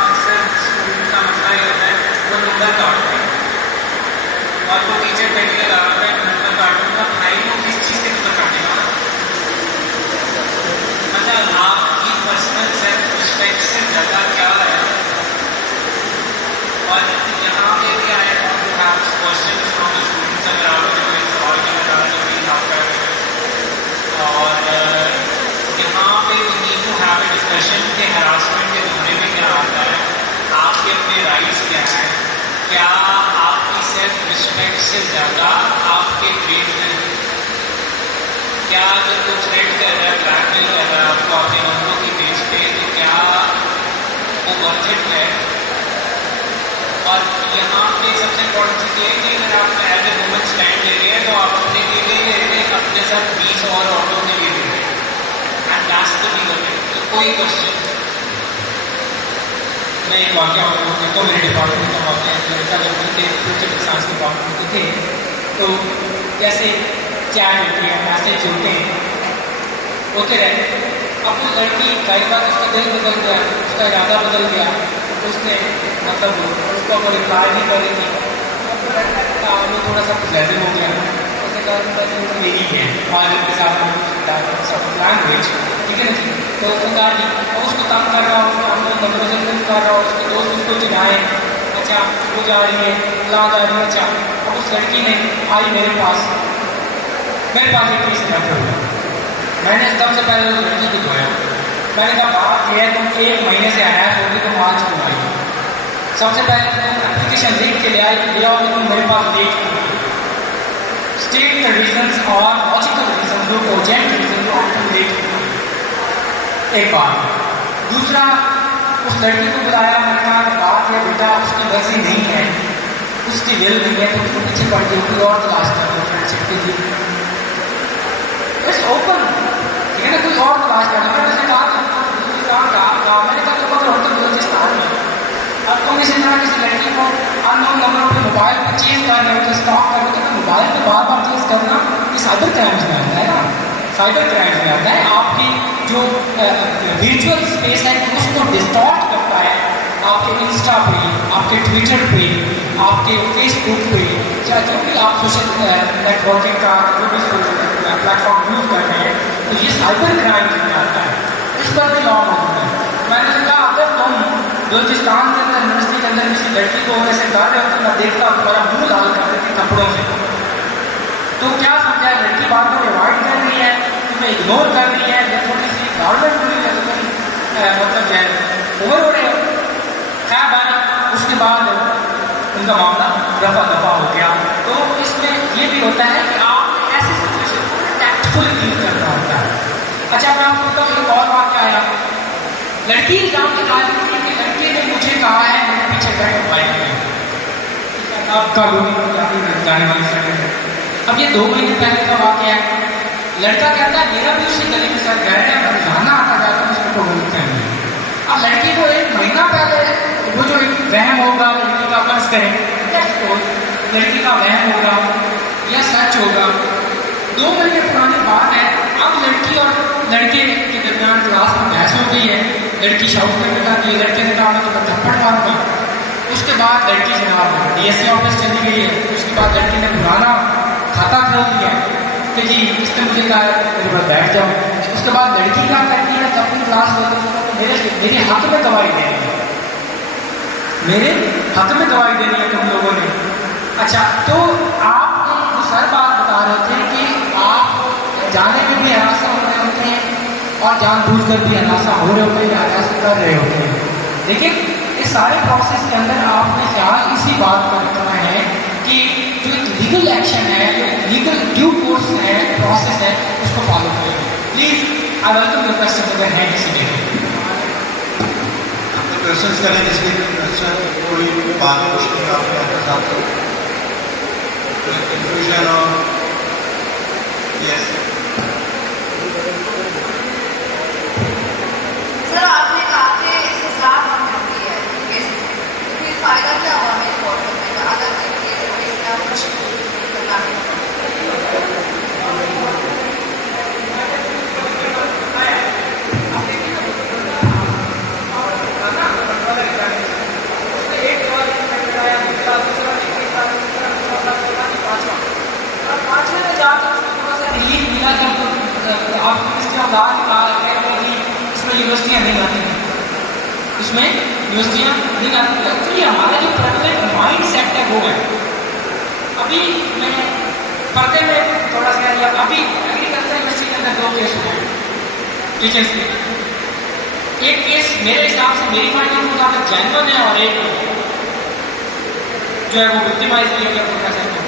अक्सर स्टूडेंट का मसला ये होता है वो नंबर काटते हैं, और वो टीचर कहने लगा होता है नंबर काटने का, भाई वो किस चीज़ के नंबर काटेगा? मतलब आपकी पर्सनल सेल्फ रिस्पेक्ट से ज़्यादा क्या है? और यहाँ पे क्या है, क्वेश्चन फ्रॉम स्टूडेंट्स अगर आपने कोई सवाल के बता तो प्लीज आप कर दें। और यहाँ पे we need to have a discussion कि हरासमेंट के जुमरे में क्या आता है, आपके अपने राइट्स क्या हैं, क्या आपकी सेल्फ रिस्पेक्ट से ज़्यादा आपके ग्रेड में, क्या अगर कोई थ्रेट कर रहा है, ब्लैकमेल कर रहा है आपको अपने नंबरों की बेस पे, तो क्या वो वर्जित है? और यहाँ पे सबसे इम्पोर्टेंट चीज़ ये है कि अगर आप एज ए वुमेन स्टैंड ले रहे हैं तो आप अपने लिए ले रहे हैं, अपने साथ 20 और औरतों के लिए ले रहे हैं, and that's the bigger thing. तो कोई क्वेश्चन? मैं एक वाक़या तो मेरे डिपार्टमेंट का वाक़या है, लड़का लड़की थे, प्रोजेक्ट साइंस डिपार्टमेंट के थे। तो जैसे चैट होती है, मैसेज होते हैं, होते रहते। अब वो लड़की कई बार उसका दिल बदल गया, उसका इरादा बदल गया, तो उसने मतलब उसको कोई रिप्लाई नहीं कर रही थी। वो थोड़ा सा लैजिम हो गया, उसने कहा तो मेरी है फादर के साथ लैंग्वेज, ठीक है ना जी। तो उसने कहा जी, और उसको तंग कर रहा हूँ, हम लोग मनोरंजन कर रहा हूँ, उसके दोस्त उसको चिढ़ाए, अच्छा वो जा रही है, ला जा रही है। अच्छा, अब उस लड़की ने आई मेरे पास एक चीज़ मैटर हुआ। मैंने सबसे पहले उस लड़की को धोया, मैंने कहा बात यह है तुम 1 महीने से हरास होगी, तुम आज क्यों आई? सबसे पहले तुम एप्लीकेशन लिख के ले आई, लिया और तुम मेरे पास देख स्टेट द रीजंस और लॉजिकल रीजन, जो कोजेंट रीजन जो आपको देख। एक बात। दूसरा, उस लड़की को बुलाया, मैंने कहा बात है बेटा उसकी मर्जी नहीं है, उसकी विल नहीं है, तो तुम पीछे पड़ के कोई और तलाश कर लो फ्रेंडशिप के लिए। इट्स ओपन, ठीक है ना, कोई और तलाश कर लो। मैंने उसने कहा मैंने कहा तो बलोचिस्तान में अब तुम इसी तरह किसी लड़की को अननोन नंबर पर मोबाइल परचेज कर रहे हो तो स्टॉक कर रहे हो तो मोबाइल पे बार बार चेज करना ये साइबर क्राइम्स में आता है ना, साइबर क्राइम्स में आता है। आपकी जो वर्चुअल स्पेस है उसको डिस्टॉर्ट करता है। आपके इंस्टा पे, आपके ट्विटर पे, आपके फेसबुक पे, या जो भी आप सोशल नेटवर्किंग का जो भी प्लेटफॉर्म यूज़ कर रहे हैं, तो ये साइबर क्राइम्स में आता है। इस पर भी लॉ मौजूद है। मैंने कहा अगर तुम बलूचिस्तान के अंदर यूनिवर्सिटी के अंदर किसी लड़की को वैसे कर रहे हो तो मैं देखता हूँ तुम्हारा मुँह लाल कर देती कपड़ों से, तो क्या समझा है लड़की बात को अवॉइड कर रही है, तुम्हें इग्नोर कर रही है, या थोड़ी सी गवर्नमेंट हुई है तो तुम मतलब जो है ओवर हो रहे हो। खैर बात उसके बाद उनका मामला दफा दफा हो गया। तो इसमें ये भी होता है कि आप ऐसी सिचुएशन को टैक्टफुल डील करना होता है। अच्छा मैं आपको बताऊँ एक और बात क्या है, लड़की इल्जाम लगा रही थी कि लड़के ने मुझे कहा है मेरे पीछे बैठे बाइक में आपका लोग जाने वाली सड़क है। अब ये 2 महीने पहले का वाक़या है। लड़का कहता है मेरा भी उसी गली के साथ घर है, मैं रोजाना आता जाता हूँ, उसको गलत है। अब लड़की को 1 महीना पहले वो जो एक वहम होगा लड़की का फर्ज करें, लड़की का वहम होगा या सच होगा, 2 महीने पुरानी बात है। अब लड़की और लड़के के दरमियान क्लास में बहस हो गई है, लड़की शाउट करने लगी है, लड़के ने कहा मैं तो थप्पड़ मारूंगा। उसके बाद लड़की जनाब DSC ऑफिस चली गई है। उसके बाद लड़की ने पुराना खाता खोल दिया कि जी इसने मुझे कहा मेरे पर बैठ जाओ। उसके बाद लड़की क्या करती है, जब अपनी क्लास होती है मेरे हक में गवाही देनी है, मेरे हक में गवाही देनी है तुम लोगों ने। अच्छा तो आप जो सर बात बता रहे थे कि आप जाने में भी हरासा हो रहे होते हैं और जानबूझकर भी हरासा हो रहे होते हैं या हरासा कर रहे होते हैं। लेकिन इस सारे प्रोसेस के अंदर आपने ख्याल इसी बात पर रखना है कि जो एक लीगल एक्शन है, जो लीगल ड्यू कोर्स है, प्रोसेस है, उसको फॉलो करें। Please I welcome your question अगर है किसी के क्वेश्चंस करें, जिसके क्वेश्चन कोई बात पूछनी है आपके साथ तो कंफ्यूजन और यस सर आपने कहा कि सजा हम करती है केस में, तो फिर फायदा क्या हुआ मेरे कोर्ट करने का अगर केस का कुछ करना है? यूनिवर्सिटियाँ नहीं आती हैं, इसमें यूनिवर्सिटियाँ नहीं आती हैं। तो ये हमारा जो प्रेवलेंट माइंड सेट है वो है। अभी मैं पर्दे में थोड़ा सा या अभी एग्रीकल्चर यूनिवर्सिटी के अंदर 2 केस हुए टीचर्स के। एक केस मेरे हिसाब से मेरी माइंड के मुताबिक जेन्युइन है और एक जो है वो विक्टिमाइज किया गया प्रोफेसर को।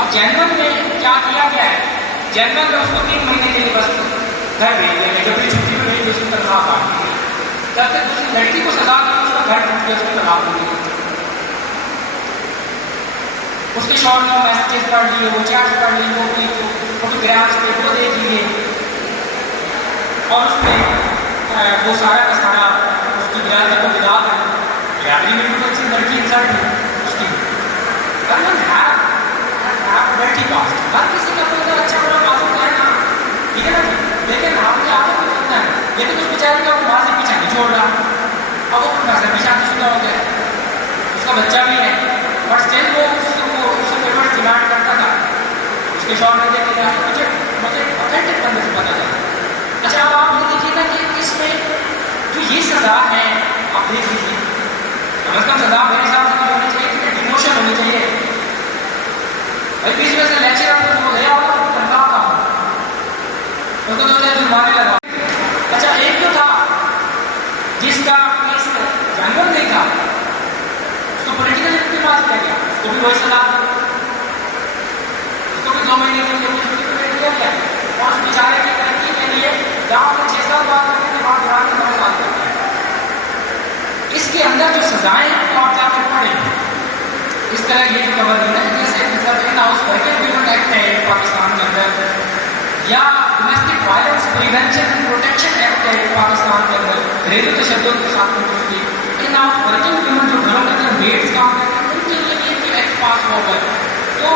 अब जेन्युइन में क्या किया गया है, जेन्युइन में उसको 3 महीने के लिए बस घर भेज दिया, जब भी छुट्टी में भेज उसकी तनख्वाह काट दी। जब तक उस लड़की को सजा दी उसका घर टूट गया, उसकी तनख्वाह हो गई। उसके शॉर्ट में मैसेजेस पढ़ लिए, वो चैट्स पढ़ लिए, वो भी फोटोग्राफ्स पे वो देख लिए और उसमें वो सारा का सारा उसकी बिरादरी को विदा कर बिरादरी में भी अच्छी लड़की इंसल्ट हुई उसकी। लड़की पास हर किसी का कोई अच्छा बड़ा मासूम है ना, ठीक है ना, लेकिन आपने आगे भी करना है। लेकिन उस बेचारे का वहाँ से पीछा नहीं छोड़ रहा। अब वो प्रोफेसर भी शादीशुदा हो गया, उसका बच्चा भी है, बट स्टिल वो उससे पेमेंट डिमांड करता था। उसके शॉर्ट में देखिएगा मुझे ऑथेंटिक बंदे से पता चला। अच्छा अब आप ये देखिएगा कि इसमें जो ये सजा है आप देख लीजिए, कम से कम सजा मेरे हिसाब से होनी चाहिए कि डिमोशन होनी चाहिए। भाई बीच में से लेक्चर आपको ले आओ तो तनख्वाह का उनको 2000 जुर्माने लगा। अच्छा एक तो था जिसका केस जानवर नहीं था, उसको पॉलिटिकल विक्टिमाइज किया गया, उसको भी वही सजा, उसको भी 2 महीने के लिए दिया गया और उस बेचारे की तरक्की के लिए गाँव में 6 साल बाद करने के बाद बुरा 9 साल कर दिया। इसके अंदर जो सजाएं हैं वो आप जाकर पढ़ें। इस तरह ये जो कवर नहीं है जैसे मतलब in house working women act है पाकिस्तान के अंदर, या domestic violence prevention and protection act है पाकिस्तान के अंदर, घरेलू तशद्दुद के साथ में उसकी इन हाउस वर्किंग वुमेन जो घरों के अंदर मेड्स काम करते हैं उनके लिए ऊपर, तो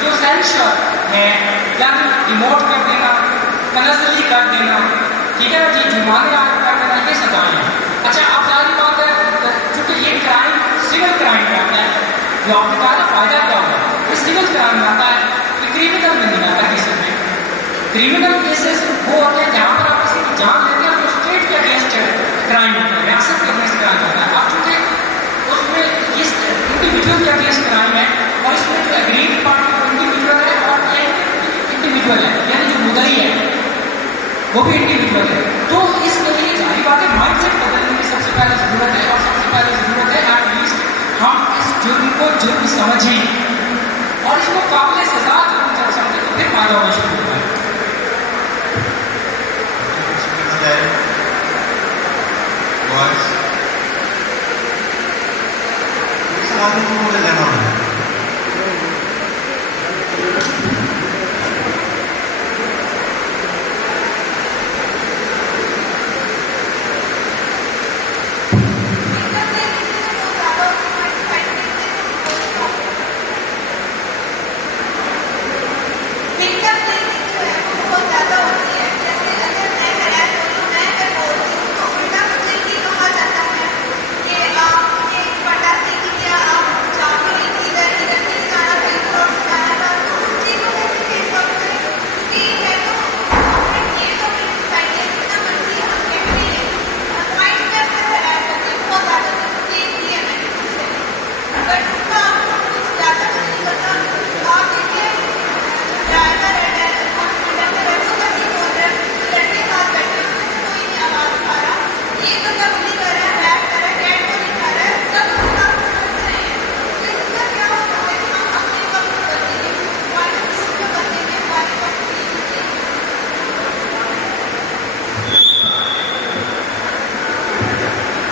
जो सेंसर है यानी डिमोट कर देना, तनज़्ज़ुली कर देना, ठीक है ना जी, जुर्माने आयद कर देना, ये सजाएं हैं। अच्छा, अब सारी बात है, चूंकि ये क्राइम सिविल क्राइम में आता है, जो आपने कहा ना फायदा क्या होगा, ये सिविल क्राइम में आता है, ये क्रिमिनल में नहीं आता केसेस में। क्रिमिनल केसेस वो होते हैं जहाँ पर आप किसी की जान लेते हैं, तो स्टेट के अगेंस्ट क्राइम होता है, रियासत के अगेंस्ट क्राइम होता है। अब चूंकि उसमें इस इंडिविजुअल के अगेंस्ट क्राइम है, और इसमें जो एग्रीड पार्टी इंडिविजुअल है और ये इंडिविजुअल है, यानी जो मुद्दई है वो भी इंडिविजुअल है। तो इसके लिए जारी बात है, माइंडसेट बदलने की सबसे पहले जरूरत है, और सबसे पहले जरूरत है एटलीस्ट हम इस जुर्म को जुर्म समझें और इसको काबिल सजा जुर्म जब समझें तो फिर फायदा होना शुरू होता है।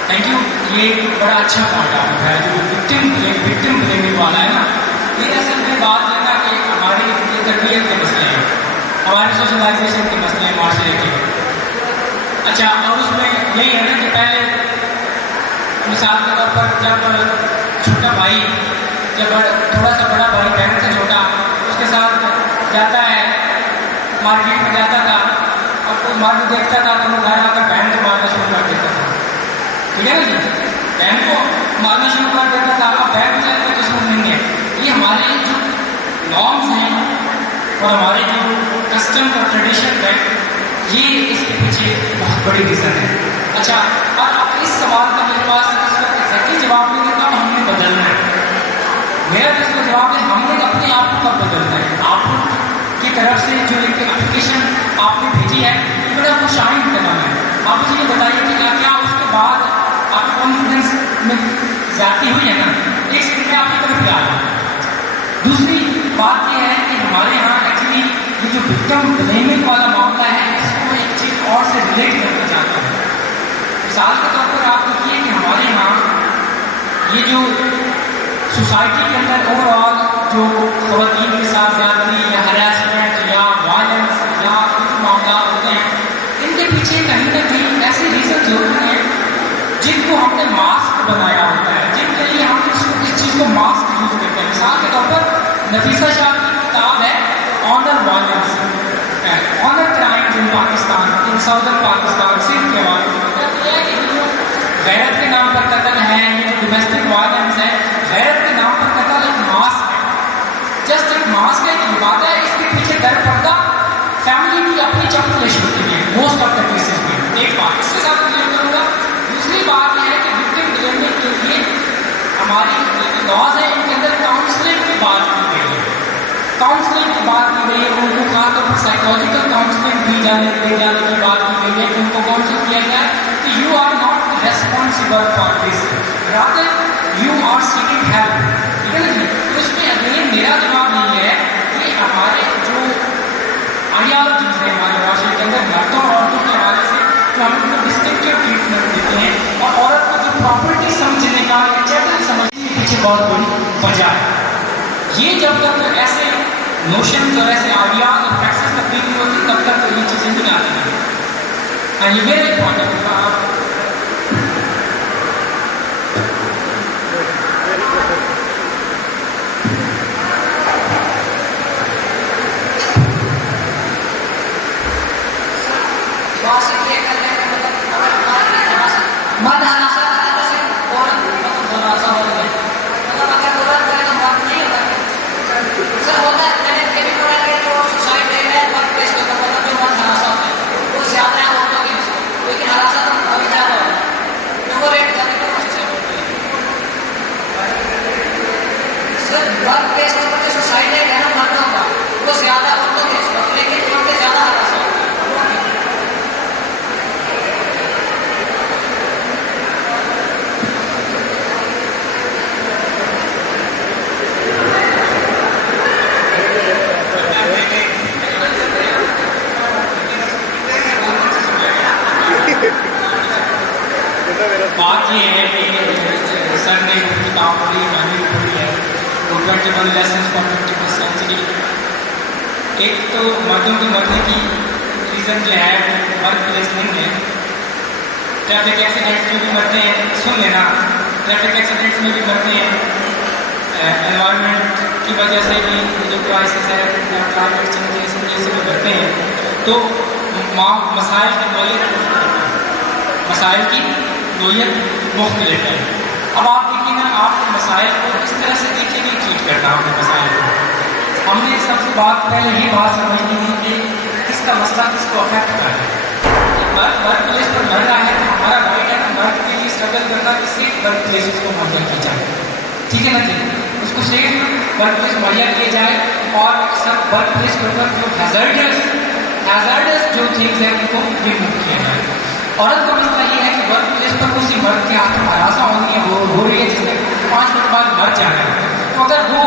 Thank you. ये बड़ा अच्छा पॉइंट आपने उठाया, जो विक्टिम ब्लेमिंग वाला है ना, ये असल में बात है ना कि हमारी तरबियत के मसले हैं, हमारे सोशलाइजेशन के मसले हैं, माशरे के। अच्छा, और उसमें यही है ना कि पहले मिसाल के तौर पर जब छोटा भाई, जब थोड़ा सा बड़ा भाई बहन से छोटा उसके साथ जाता है, मार्केट में जाता था, और कोई मार्केट देखता था तो वो घर आकर बहन को मारना शुरू कर देता था, ठीक है ना जी, बहन को मारना शुरू कर देता था। अब बहन से कोई दुश्मन नहीं है, ये हमारे जो नॉर्म्स हैं और हमारे जो कस्टम और ट्रेडिशन है, ये इसके पीछे बहुत बड़ी रीज़न है। अच्छा, और अब इस सवाल का मेरे पास इस वक्त एग्जैक्टली जवाब नहीं देता, हमने बदलना है। मेरा इसका जवाब है हमने अपने आप को कब बदलना है। आप की तरफ से जो एक एप्लीकेशन आपने भेजी है, ये बड़ा खुशाइन करना है। आप मुझे ये बताइए कि क्या उसके बाद आप कॉन्फिडेंस में ज्यादा हुई है ना, एक सेकंड में आपकी तरफ आ रहा है। दूसरी बात यह है कि हमारे यहाँ एक्चुअली ये जो विक्टिम ब्लेमिंग वाला मामला है, इसको एक चीज़ और से रिलेट करना चाहता हूँ। मिसाल के तौर पर आप देखिए कि हमारे यहाँ ये जो सोसाइटी के अंदर ओवरऑल जो ख़वातीन के साथ ज्यादती या हरासमेंट या वायलेंस या कुछ मामला होते हैं, इनके पीछे कहीं ना कहीं ऐसे रीज़न जरूर हैं जिनको हमने मास्क बनाया होता है, जिनके लिए हम इस चीज़ को मास्क यूज़ करते हैं। मिसाल के तौर पर नफीसा शाह की किताब है honour violence, honour crimes in Pakistan, in southern Pakistan, Sindh के हवाले से कहती है कि जो गैरत के नाम पर कत्ल है, ये जो डोमेस्टिक वायलेंस है, गैरत के नाम पर कत्ल एक मास्क है, जस्ट एक मास्क है कि बात है, इसके पीछे दर पर्दा फैमिली की अपनी चपलिश होती है मोस्ट ऑफ द केसेस में। एक बात इसके साथ क्लियर करूँगा। दूसरी बात यह है कि विक्टिम ब्लेमिंग के लिए हमारी लॉज है, इनके अंदर काउंसलिंग की बात की गई है, काउंसलिंग की बात की गई है, उनको खासतौर पर साइकोलॉजिकल काउंसलिंग दे जाने की बात की गई है, उनको काउंसिल किया गया है कि you are not responsible for this, rather you are seeking help, ठीक है ना। उसमें अगेन मेरा जवाब ये है कि हमारे जो आइडियोलॉजीज है हमारे माशरे के अंदर, मर्दों और औरतों के हवाले से जो हम उनको डिस्टिंक्टिव ट्रीटमेंट देते हैं, और औरत को जो प्रॉपर्टी समझने का या चैटल समझने के पीछे बहुत बड़ी वजह है। ये जब तक ऐसे नोशन और ऐसे आइडियाज और प्रैक्टिस तब्दील नहीं होती, तब तक तो ये चीज़ें नहीं आती हैं। एंड ये वेरी इंपॉर्टेंट है। मर्द हरासा करने से औरत मतलब हरासा हो रही है, मतलब अगर औरत करे तो मर्द नहीं होता सर, होता है। मैंने कभी पढ़ा है जो सोसाइटी में वर्क प्लेस होता है जो मर्द हरासा होता है वो ज्यादा है औरतों के, लेकिन हरासा तो अभी ज्यादा होता है तो वो रेट ज्यादा सर। वर्क प्लेस पर जो सोसाइटी है ना मर्दों का वो ज्यादा औरतों के, लेकिन औरतें ज्यादा हरासा होती है। बात ये है कि सर ने किताब पढ़ी, मैंने भी पढ़ी है, वो 21 लेसन्स फॉर 21st सेंचुरी। एक तो मर्दों के मरने की रीज़न जो है वो वर्क प्लेस नहीं है, ट्रैफिक एक्सीडेंट्स में भी मरते हैं, सुन लेना, ट्रैफिक एक्सीडेंट्स में भी मरते हैं, एनवायरनमेंट की वजह से भी जो क्राइसिस है, क्लाइमेट चेंज है, इस वजह से भी मरते हैं। तो मसाइल की नोयत मुख्तलिफ है। अब आप देखिए ना, आप मसाइल को इस तरह से देखिए नहीं ट्रीट करना हमने मसाइल को। हमने सबसे पहले ही बात समझनी है कि किसका मसला किसको अफेक्ट कर रहा है। वर्क प्लेस पर मर रहा है तो हमारा राइट है कि मर्द के लिए स्ट्रगल करना कि सेफ वर्क प्लेस उसको मुहैया की जाए, ठीक है ना जी, उसको सेफ वर्क प्लेस मुहैया किए जाए और सब वर्क प्लेस के ऊपर जो हैजर्डस जो थिंग्स हैं उनको रिमूव किया जाए। औरत का मसला ये है कि वर्क प्लेस पर उसी मर्द के हाथ में हरासा होनी है, वो हो रही है जिसने 5 मिनट बाद मर जाना है। तो अगर वो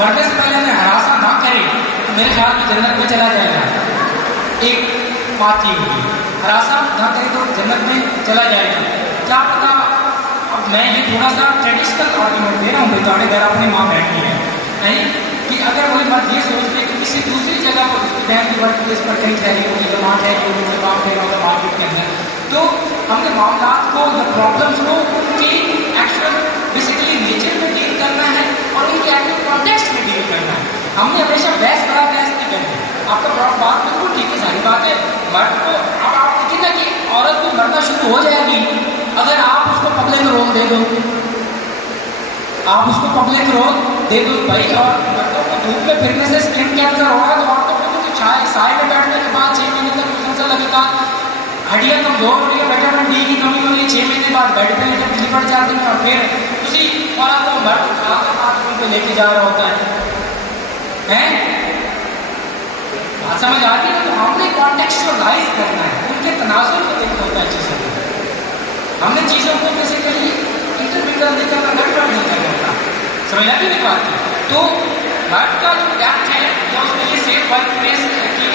मरने से पहले हमें हरासा ना करे तो मेरे ख्याल में जन्नत में चला जाएगा। एक बात ये होगी, हरासा ना करे तो जन्नत में चला जाएगा। क्या पता, अब मैं ये थोड़ा सा ट्रेडिशनल आर्ग्यूमेंट दे रहा हूँ, बेचारे घर अपने माँ बैठी है नहीं, कि अगर वही मर्द ये सोच ले कि किसी दूसरी जगह पर उसकी बहन की वर्क प्लेस पर कहीं ठहरी होगी, जमा ठहरी होगी, उससे काम ठहरा होगा मार्केट के अंदर, तो हमने मामला को या प्रॉब्लम्स को उनके एक्चुअल बेसिकली नेचर में डील करना है और उनके एक्टिव कॉन्टेक्स्ट में डील करना है। हमने हमेशा बहस नहीं करनी। आपका बात बिल्कुल ठीक है, सारी बात है। मर्द को अब आप देखिए ना कि औरत को मरना शुरू हो जाएगी अगर आप उसको पब्लिक रोल दे दो, आप उसको पब्लिक रोल दे दो भाई। और मर्दों को धूप में फिरने से स्किन कैंसर हो रहा है तो औरतों को तो साय में बैठने के बाद 6 महीने तक मुसलसल लगेगा, हड्डियाँ कमजोर हो रही है, विटामिन डी की कमी हो रही है, 6 महीने बाद बेड पे लेकर डिलीवर जाते हैं और फिर उसी औरत को मर्द उठाकर बाथरूम पे लेके जा रहा होता है। बात समझ आती है ना? तो हमने कॉन्टेक्चुअलाइज करना है, उनके तनाजुर को देखना होता है चीज़ों को। हमने चीज़ों को बेसिकली इंटरप्रिटर नहीं करना, गड़बड़ नहीं करना होता। समझ आती है बात की? तो मर्द का जो एक्ट है या उसके लिए सेफ वर्क प्लेस की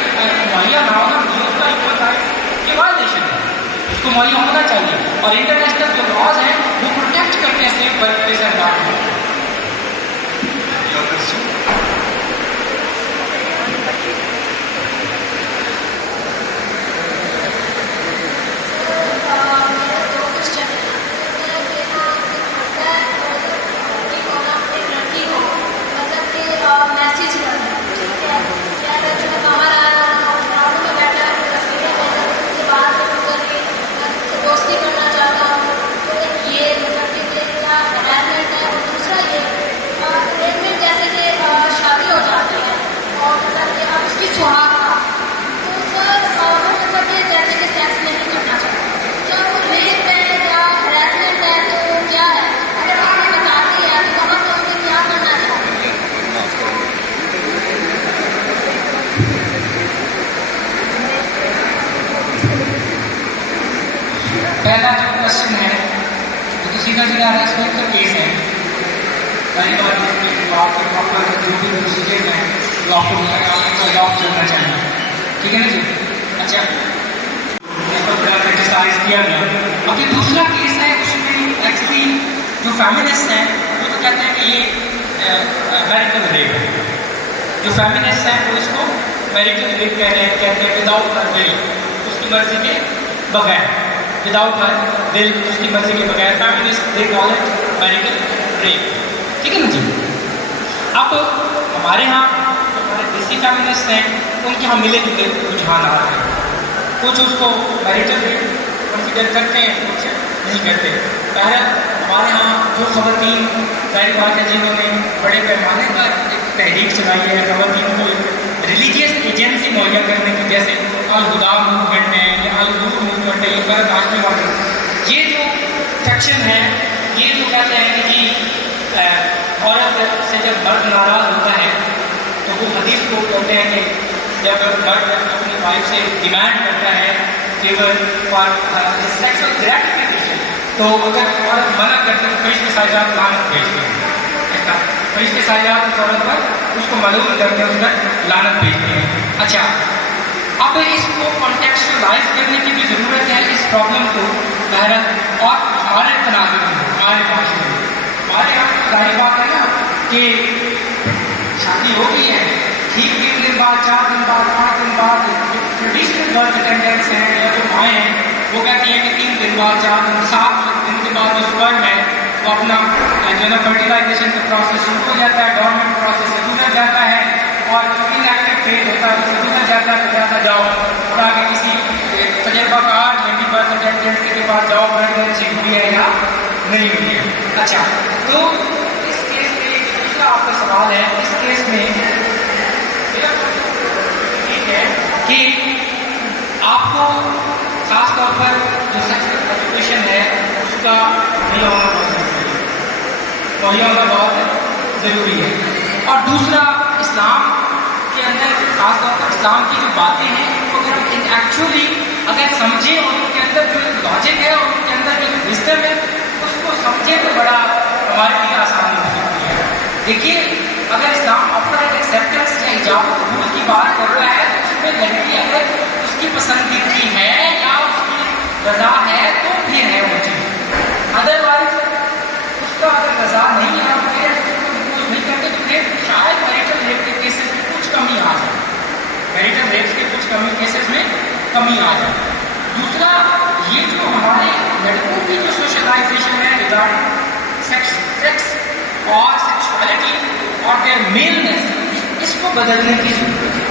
मुहैया ना होना, ये उसका इक्वल राइट की वायलेशन है, उसको मुहैया होना चाहिए। और इंटरनेशनल जो लॉज हैं वो प्रोटेक्ट करते हैं सेफ वर्क प्लेस एनवायरनमेंट। पहला जो क्वेश्चन है वो तो सीधा सीधा हरासमेंट का केस है। पहली बात आपके प्रॉपर जो भी प्रोसीजर है वो आपको अडॉप्ट करना चाहिए, ठीक है ना जी? अच्छा, इस पर क्रिटिसाइज किया गया। अब ये दूसरा केस है, उसमें एक्चुअली जो फेमिनिस्ट हैं वो तो कहते हैं कि ये मैरिटल रेप है। जो फेमिनिस्ट हैं वो इसको मैरिटल रेप कहते हैं विदाउट हर विल, उसकी मर्जी के बगैर, विदाउट हर विल, उसकी मर्जी के बगैर। Feminist they call it marital rape, ठीक है ना जी? अब हमारे यहाँ जो हमारे देसी फेमिनिस्ट हैं उनके यहाँ मिले जुले रुझान आ रहे हैं। कुछ उसको मैरिटल रेप कंसिडर करते हैं, कुछ नहीं करते। बहरहाल हमारे यहाँ जो ख़वातीन जाहिर बात है जिन्होंने बड़े पैमाने पर एक तहरीक चलाई है ख़वातीन को रिलीजियस एजेंसी मुहैया करने की, जैसे अल-हुदा मूवमेंट है या अल-नूर मूवमेंट है, ये गैर हाशमी वाले, ये जो सेक्शन है ये जो कहते हैं कि जी औरत से जब मर्द नाराज़ होता है तो वो हदीस को कहते हैं कि जब मर्द अपनी वाइफ से डिमांड करता है कि वह फॉर सेक्सुअल ग्रेटिफिकेशन, तो अगर औरत मना करते तो फरिश्ते साजात लानत भेजते हैं, फरिश्ते साजात उस औरत पर उसको मालूम करते हैं, उस पर लानत भेजते हैं। अच्छा, अब इसको कॉन्टेक्चुअलाइज करने की भी ज़रूरत है इस प्रॉब्लम को बहरहाल, और हमारे तनाज़ुर में हमारे माशरे में हमारे यहाँ जाहिर बात है ना कि शादी हो गई है, ठीक 3 दिन बाद 4 दिन बाद 5 दिन बाद ट्रेडिशनल बर्थ अटेंडेंस हैं या जो माएँ हैं वो कहती हैं कि 3 दिन बाद 4 दिन 7 दिन के बाद जो स्पर्म है वो अपना जो है फर्टिलाइजेशन का प्रोसेस शुरू हो जाता है, डॉर्मेंट प्रोसेस से गुजर जाता है और इनएक्टिव फेज होता है उससे गुजर जाता है, तो जाता जाओ और आगे किसी तजर्बाकार लेडी बर्थ अटेंडेंट के पास जाओ प्रेगनेंसी हुई है या नहीं हुई है। अच्छा, तो इस केस में दूसरा आपका सवाल है, इस केस में ठीक है कि आपको खास तौर पर जो सेक्सुअल एजुकेशन है उसका मुहैया होना बहुत ज़रूरी है। और दूसरा, इस्लाम के अंदर खास तौर पर इस्लाम की जो बातें हैं उनको अगर हम एक्चुअली अगर समझें और उनके अंदर जो लॉजिक है और उनके अंदर जो विजडम है उसको समझें तो बड़ा हमारे लिए आसान हो सकती है। देखिए, अगर इस्लाम अपना एक्सेप्टेंस या इजाबत कबूल की बात कर रहा है तो उसमें लड़की अगर उसकी पसंदीदी है या उसकी रजा है तो फिर है वो चीज़, अदरवाइज उसका अगर रजा नहीं है और फिर उसको नहीं करते तो फिर शायद मैरिटल रेप के केसेस में कुछ कमी आ जाए, मैरिटल रेप के कुछ कमी केसेस में कमी आ जाए। दूसरा, ये जो हमारे लड़कों की जो सोशलाइजेशन है रिगार्डिंग सेक्स और सेक्सुअलिटी और देयर मेलनेस, इसको बदलने की जरूरत है।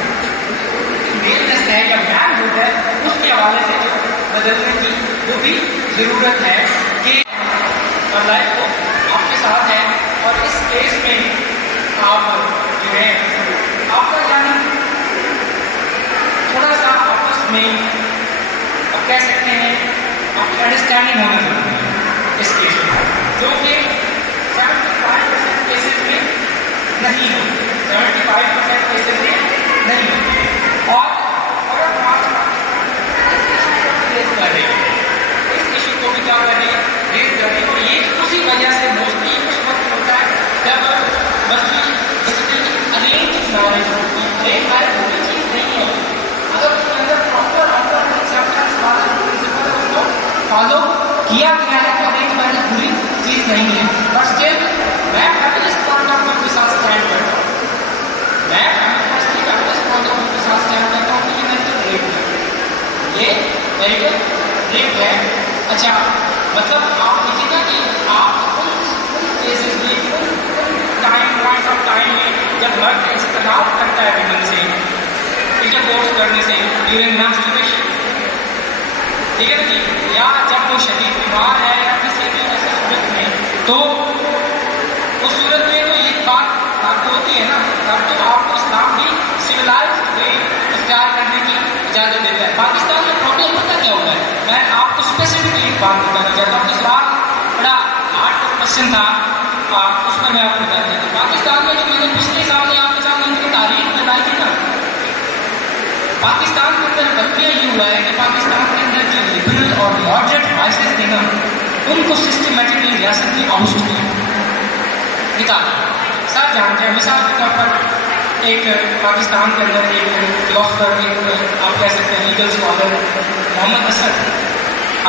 मेलनेस है या मैनहुड है उसके हवाले से जो बदलने की वो भी ज़रूरत है कि लाइफ को आपके साथ है। और इस केस में आप जो है आपका यानी थोड़ा सा आपस में आप कह सकते हैं आपकी अंडरस्टैंडिंग होना जरूरी है इस केस में, जो कि 75% केसेस में नहीं होती, 75% केसेस में नहीं होती। और अगर हमारे कर रही है इस इशू को भी क्या कर रही है, रेट कर रही है, और ये उसी वजह से मोस्टली उस वक्त होता है जब मसली अरेंज मैरिज होती है। अरेंज मैरिज कोई चीज़ नहीं है, अगर उसके अंदर प्रॉपर एक्सेप्टेंस वाला प्रिंसिपल उसको फॉलो किया गया है तो अरेंज मैरिज बुरी चीज़ नहीं है। बट स्टिल मैं फैमिलिस्ट पॉइंट ऑफ व्यू के साथ स्टैंड करता हूँ, मैं फैमिलिस्ट पॉइंट ऑफ व्यू के साथ स्टैंड करता हूँ कि ये मैरिटल रेप है, ये मैरिटल रेप है। अच्छा, मतलब आप देखिएगा कि आप उन केसेस में उन टाइम पॉइंट्स ऑफ टाइम में जब मर्द इस्तेमाल करता है विमन से इंटरकोर्स करने से ड्यूरिंग मेंस्ट्रुएशन, ठीक है ना जी, या जब वो शरीर बीमार है या किसी भी ऐसी सूरत में, तो उस सूरत में तो ये बात आपको होती है ना, तब तो आपको इस्लाम भी सिविलाइज वे इख्तियार करने की इजाज़त देता है। पाकिस्तान में प्रॉब्लम पता क्या होता है, मैं आपको स्पेसिफिकली बात बताना चाहता हूँ। तो सवाल बड़ा हार्ड क्वेश्चन था, उस पर मैं आपको बता देता हूँ। पाकिस्तान में जो मैंने पिछले साल में आपके सामने उनकी तारीख बनाई थी ना, पाकिस्तान के अंदर बल्कि ये हुआ है कि पाकिस्तान के अंदर जो लिबरल और मॉडरेट वॉइसेस थे ना उनको सिस्टमेटिकली रियासत की आउस्ट किया निकाला। सब जानते हैं, मिसाल के तौर पर एक पाकिस्तान के अंदर एक फिलोसफर, एक आप कह सकते हैं लीगल स्कॉलर मोहम्मद असद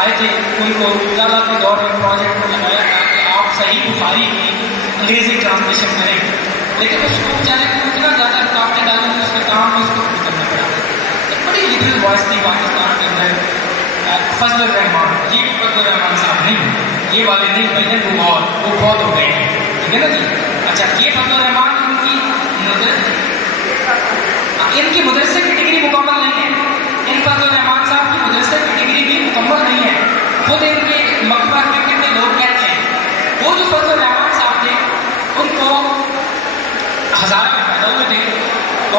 आए थे, उनको उजाला के दौर में प्रोजेक्ट को लगाया था कि आप सही बुखारी की अंग्रेजी ट्रांसलेशन करें, लेकिन उसको बेचारे को इतना ज़्यादा रुकावटें डाली कि उसके काम में उसको खुद करना पड़ा। एक बड़ी लिबरल वॉइस थी पाकिस्तान के अंदर, फजल रहमान, ये फजल रहमान साहब नहीं, ये वाले नहीं पहले वो बहुत हो गए हैं, ठीक है ना जी। अच्छा, ये फजल रहमान इनकी मदरसे की डिग्री मुकम्मल नहीं है, इन फजल रहमान साहब की मदरसे की डिग्री भी मुकम्मल नहीं है, खुद इनके मकबर में कितने लोग कहते हैं, वो जो फजल रहमान साहब थे उनको हज़ारा में पैदा हुए थे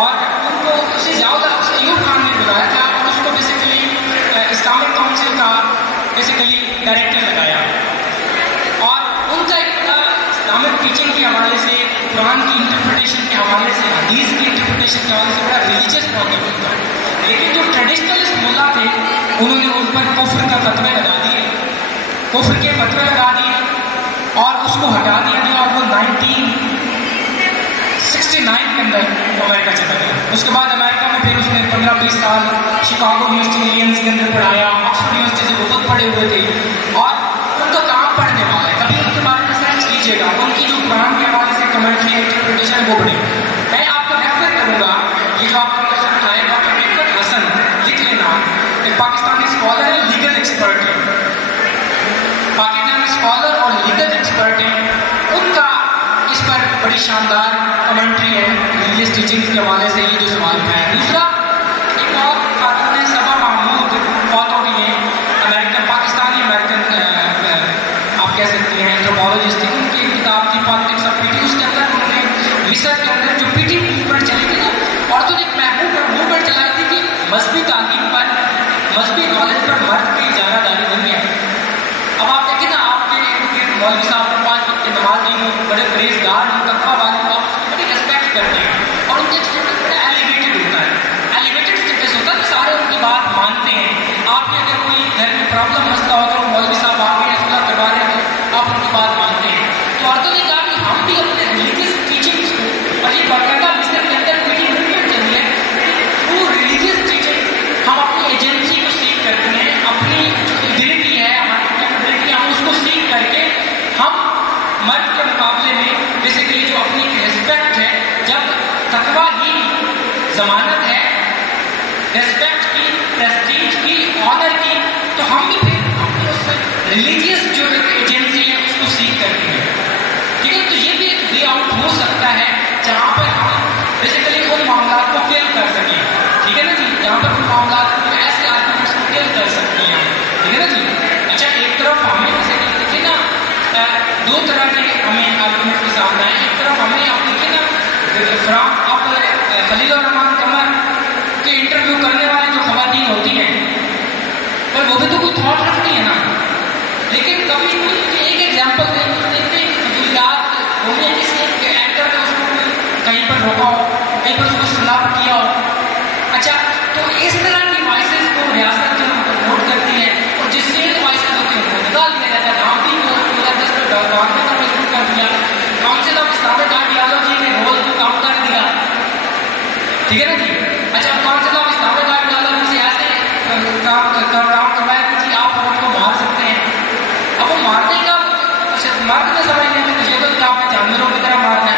और उनको उससे ज़्यादा उसे अयूब खान ने बुलाया था और उसको बेसिकली इस्लामिक काउंसिल का बेसिकली डायरेक्टर लगाया और उनका एक इस्लामिक टीचिंग के हवाले से, कुरान की इंटरप्रिटेशन के हवाले से, हदीस की इंटरप्रिटेशन के हवाले से बड़ा रिलीजियस पॉइंट ऑफ व्यू था। लेकिन जो ट्रेडिशनलिस्ट मुल्ला थे उन्होंने उन पर कुफ्र का फतवे लगा दिए, कुफ्र के फतवे लगा दिए और उसको हटा दिया गया और वो 1969 के अंदर अमेरिका चला गया। उसके बाद अमेरिका में फिर उसने 15-20 साल शिकागो यूनिवर्सिटी इंडियंस के अंदर पढ़ाया, ऑक्सफोर्ड यूनिवर्सिटी से वो खुद पढ़े हुए थे और उनका काम पढ़ने वाला है। कभी उनके बारे में सर्च कीजिएगा, उनकी जो कुरान के हवाले से कमेंट्री इंटरप्रिटेशन है वो पढ़े। मैं आपको रेफर करूँगा, ये जो आपको नजर आए डॉक्टर रिफत हसन लिख लेना, एक पाकिस्तानी स्कॉलर है, लीगल एक्सपर्ट है, पाकिस्तानी स्कॉलर और लीगल एक्सपर्ट है, उनका इस पर बड़ी शानदार कमेंट्री है रिलीजियस टीचिंग के हवाले से। ये जो सवाल है दूसरा, एक और खातून है सबा महमूद, बहुत हो गई है, अमेरिकन पाकिस्तानी अमेरिकन आप कह सकती हैं एंथ्रोपोलॉजिस्ट थी। उनकी एक किताब थी पॉलिटिक्स ऑफ पीटी, उसके अंदर उन्होंने मिस्र के अंदर जो पीटी मूवमेंट चली थी ना, ऑर्थोडॉक्स मूवमेंट चलाई थी कि मजहबी तालीम पर, मजहबी नॉलेज पर मर्द की इजारादारी नहीं है। अब आप देखें ना, आपके मौलवी साहब को 5 वक्त की नमाज नहीं हो, बड़े परहेजगार हो, तकवा वाले हो, आप उसकी बड़ी रिस्पेक्ट करते हैं और उनके स्टेटस बड़ा एलिवेटेड होता है, एलिवेटेड स्टेटस होता है कि सारे उनकी बात मानते हैं। आपके अगर कोई घर में प्रॉब्लम मसला हो तो मौलवी साहब आ गए सुलह करवा रहे हैं तो आप उनकी बात मानते हैं। तो औरतों ने कहा कि हम भी अपने रिलीजियस टीचिंग्स को, और ये बाकायदा मिस्र के अंदर पीटी मूवमेंट चली है, थ्रू रिलीजियस टीचिंग हम अपनी एजेंसी को सीख करते हैं, अपनी जो एबिलिटी है, हमारी कैपेबिलिटी हम उसको सीख करके हम मर्द के मुकाबले में बेसिकली जो अपनी रिस्पेक्ट है, जब तकवा ही जमानत है रिस्पेक्ट की, प्रेस्टीज की, ऑनर की, तो हम भी फिर अपनी उस रिलीजियस जो एजेंसी है उसको सीख करते हैं। ठीक है, तो ये भी एक वे आउट हो सकता है जहाँ पर हम बेसिकली उन मामला को किल कर सकें। ठीक है ना जी, जहाँ पर उन मामला को ऐसे आर्गुमेंट्स को किल कर सकते हैं। ठीक है ना जी। अच्छा, एक तरफ हमें जैसे देखिए ना, 2 तरह के हमें आर्गुमेंट के सामने आए। एक तरफ हमें आप देखिए ना, आप खलील और रहमान कमर के इंटरव्यू करने वाली जो खवातीन होती हैं, पर वो भी तो कोई थॉट रखती है ना, लेकिन कभी कोई एक एग्जाम्पल दें, इतनी फजूलियात हो गई, किसी एक एंकर ने उसको कहीं पर रोका हो, कहीं पर उसको स्लैप किया हो। अच्छा, तो इस तरह की वॉइसेस को रियासत जो नोट करती है और जिससे वॉइसेस होती है उनको निकाल दिया जाता है। गांधी को 2010 में गवर्नमेंट ने मजबूर कर दिया, काउंसिल ऑफ इस्लामिक आइडियोलॉजी के रोल को काम कर दिया। ठीक है ना जी। अच्छा, काउंसिल ऑफ इस्लामिक आइडियोलॉजी से ऐसे काम करवाया कि जी आप उनको मार सकते हैं। अब वो मारने का मर्द में समझ नहीं आता, ये तो आपने जानवरों की तरह मारना है।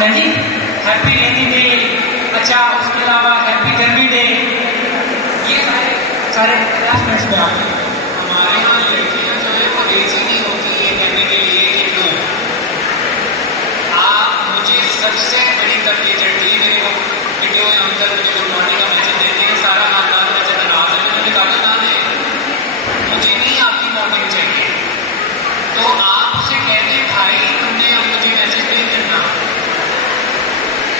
नहीं, हैप्पी रेनी डे। अच्छा उसके अलावा हैप्पी गर्मी डे, ये सारे क्लासमेट्स में आते हैं। हमारे यहाँ लड़कियाँ जो है वो लेजी नहीं होती ये कहने के लिए कि नो। आप मुझे सबसे बड़ी तकलीफ चढ़ती है, मेरे को वीडियो में अंदर मुझे गुड मॉर्निंग का मैसेज देते हैं, सारा खानदान मैसेज नाराज है, मैंने कहा ना दे, मुझे नहीं आपकी मॉर्निंग चाहिए। तो आप उसे कहते हैं भाई तुमने अब मुझे मैसेज नहीं करना।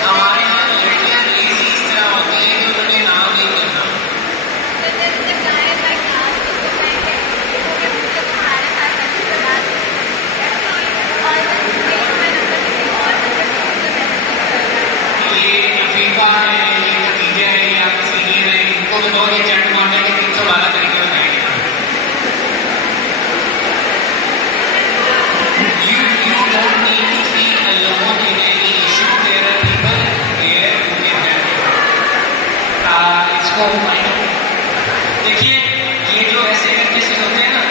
हमारे यहाँ लड़कियाँ लेजी इस तरह होती है कि उन्होंने नाम नहीं करना। ये अफीफा है, ये खतीजा है, ये आपके सीनियर है, इनको बताओ ये चैट मारने के 312 तरीके बताएंगे। You don't need to feel alone in any issue. There are people there who can help you. इसको देखिए, ये जो ऐसे केसेस होते हैं ना,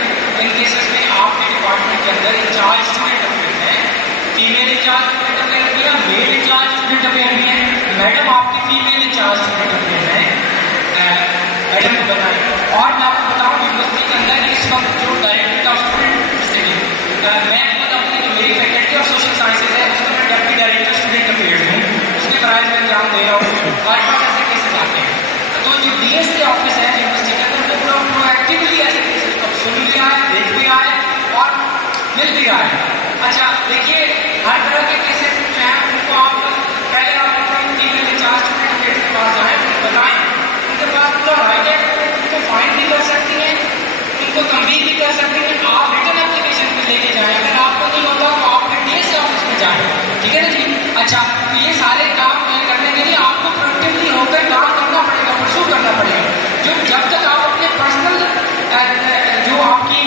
इन केसेस में आपके डिपार्टमेंट के अंदर इंचार्ज स्टूडेंट अफेयर है, फीमेल इंचार्ज स्टूडेंट अफेयर भी है, मेल इंचार्ज स्टूडेंट अफेयर भी है। मैडम आपकी फीमेल इंचार्ज स्टूडेंट अफेयर है, मैडम को बताएं। और मैं आपको बताऊँ यूनिवर्सिटी के अंदर इस वक्त जो डायरेक्टर ऑफ स्टूडेंट मैं खुद अपनी जो मेरी फैकल्टी ऑफ सोशल साइंसेज है उसमें मैं डेप्यूटी डायरेक्टर स्टूडेंट अफेयर्स हूँ, उसके प्राइज में एग्जाम दे रहा हूँ। हमारे पास ऐसे केसेस आते हैं, तो जो DSC ऑफिस है यूनिवर्सिटी के अंदर वो प्रोएक्टिवली ऐसे केसेस को सुन भी रहा है, देख भी रहा है और मिल भी रहा है। अच्छा देखिए, हर तरह के केसेस जो हैं उनको आप पहले आप अपने फीमेल इंचार्ज स्टूडेंट अफेयर्स के पास जाएँ, उन्हें बताएं, उनके पास पूरा राइट है, उनको फाइन भी कर सकती हैं, उनको तंबीह भी कर सकती हैं। आप रिटर्न एप्लीकेशन भी लेके जाएं, अगर आपको नहीं होता तो आप फिर DSC ऑफिस में जाएं, ठीक है ना जी। अच्छा तो ये सारे काम करने के लिए आपको प्रोएक्टिवली होकर काम करना पड़ेगा, परसू करना पड़ेगा। जो जब तक आप अपने पर्सनल जो आपकी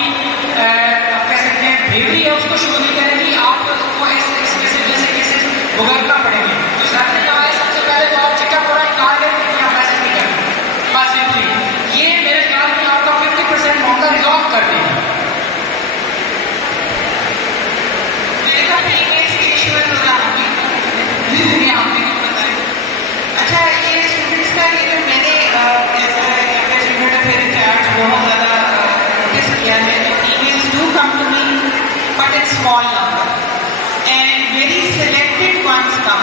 कह सकते हैं ब्रेवरी है उसको शो नहीं करेंगी, आपको ऐसे केसेस भुगतना पड़ेंगे। तो सैलरी का है सबसे पहले तो आप चिट्ठा पूरा इनकार करें कि आप ऐसे नहीं करें, बस सिंपली ये मेरे ख्याल में आपका 50% मामला रिजॉल्व कर देगा। मेरा प्रीवियस इशू है थोड़ा ये आपने कुछ बताया। अच्छा ये स्टूडेंट्स का ये जो मैंने स्टूडेंट अफेयर इंचार्ज बहुत ज़्यादा नोटिस किया है, females do come to me but it's small number and very selected ones come.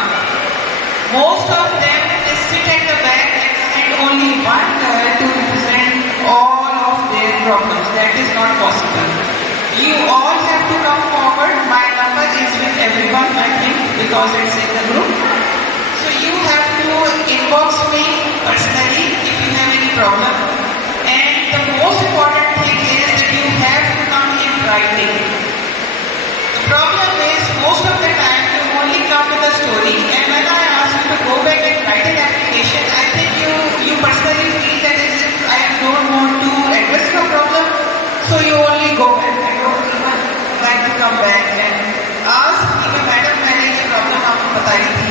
Most of them they sit at the back and send only one girl to represent all of their problems. That is not possible. You all have to come forward. My number is with everyone, I think, because it's in the group. So you have to inbox me personally if you have any problem. And the most important thing is that you have to come in writing. The problem is most of the time you only come with a story, and when I ask you to go back and write an application, I think you personally feel that I don't want to address your problem, so you only go back. I don't even like to come back and ask कि madam मैंने ये problem आपको बताई थी।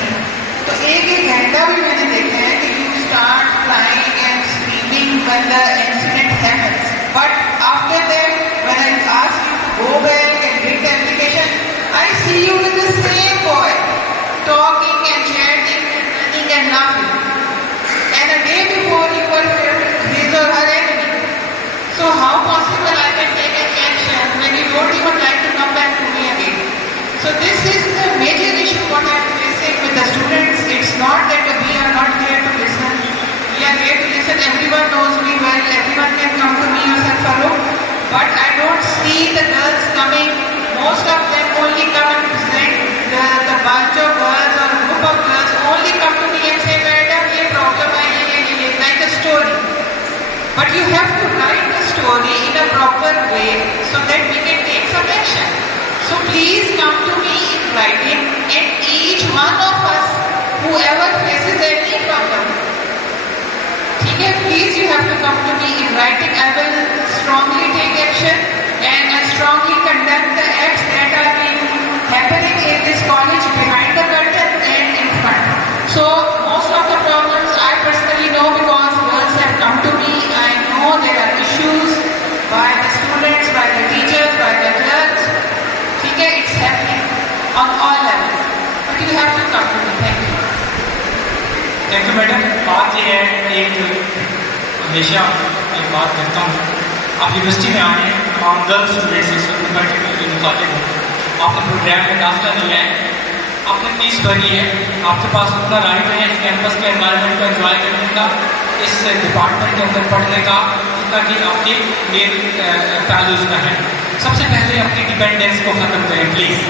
तो एक घंटा भी मैंने देखा है कि you start crying and screaming when the incident happens, but after that when I ask you to go back and read the application, I see you with the same boy talking and chatting and running and laughing, and a day before you were his or her enemy. So how possible I can take any action when you don't even like to come back to me again? So this is the major issue what I am facing with the students. It's not that we are not here to listen. We are here to listen. Everyone knows me well. Everyone can come to me or Farouk. But I don't see the girls coming. Most of them only come and present. The bunch of girls or a group of girls only come to me and say, "Madam, ये problem है, ये like a story." But you have to write the story in a proper way so that we can take some action. So please come to me in writing, and each one of us, whoever faces any problem, okay, please you have to come to me in writing. I will strongly take action and I strongly condemn the acts that are being happening in this college behind the curtain and in front. So most of the problems I personally know because girls have come to me. I know there are issues by the students, by the teachers, by the clerks. Okay, it's happening on all levels. But you have to come to me. Thank you. Thank you madam. बात ये है, एक हमेशा एक बात करता हूँ, आप यूनिवर्सिटी में आए हैं, तमाम गर्ल्स स्टूडेंट्स इस वक्त पर्टिकुलरली मुखातिब हूँ, आपने प्रोग्राम में दाखिला लिया है, आपने फीस भरी है, आपके पास उतना राइट है इस कैंपस के एनवायरनमेंट को एंजॉय करने का, इस डिपार्टमेंट के अंदर पढ़ने का, जितना कि आपके मेन वैल्यूज़ का है। सबसे पहले अपनी डिपेंडेंस को ख़त्म करें प्लीज़,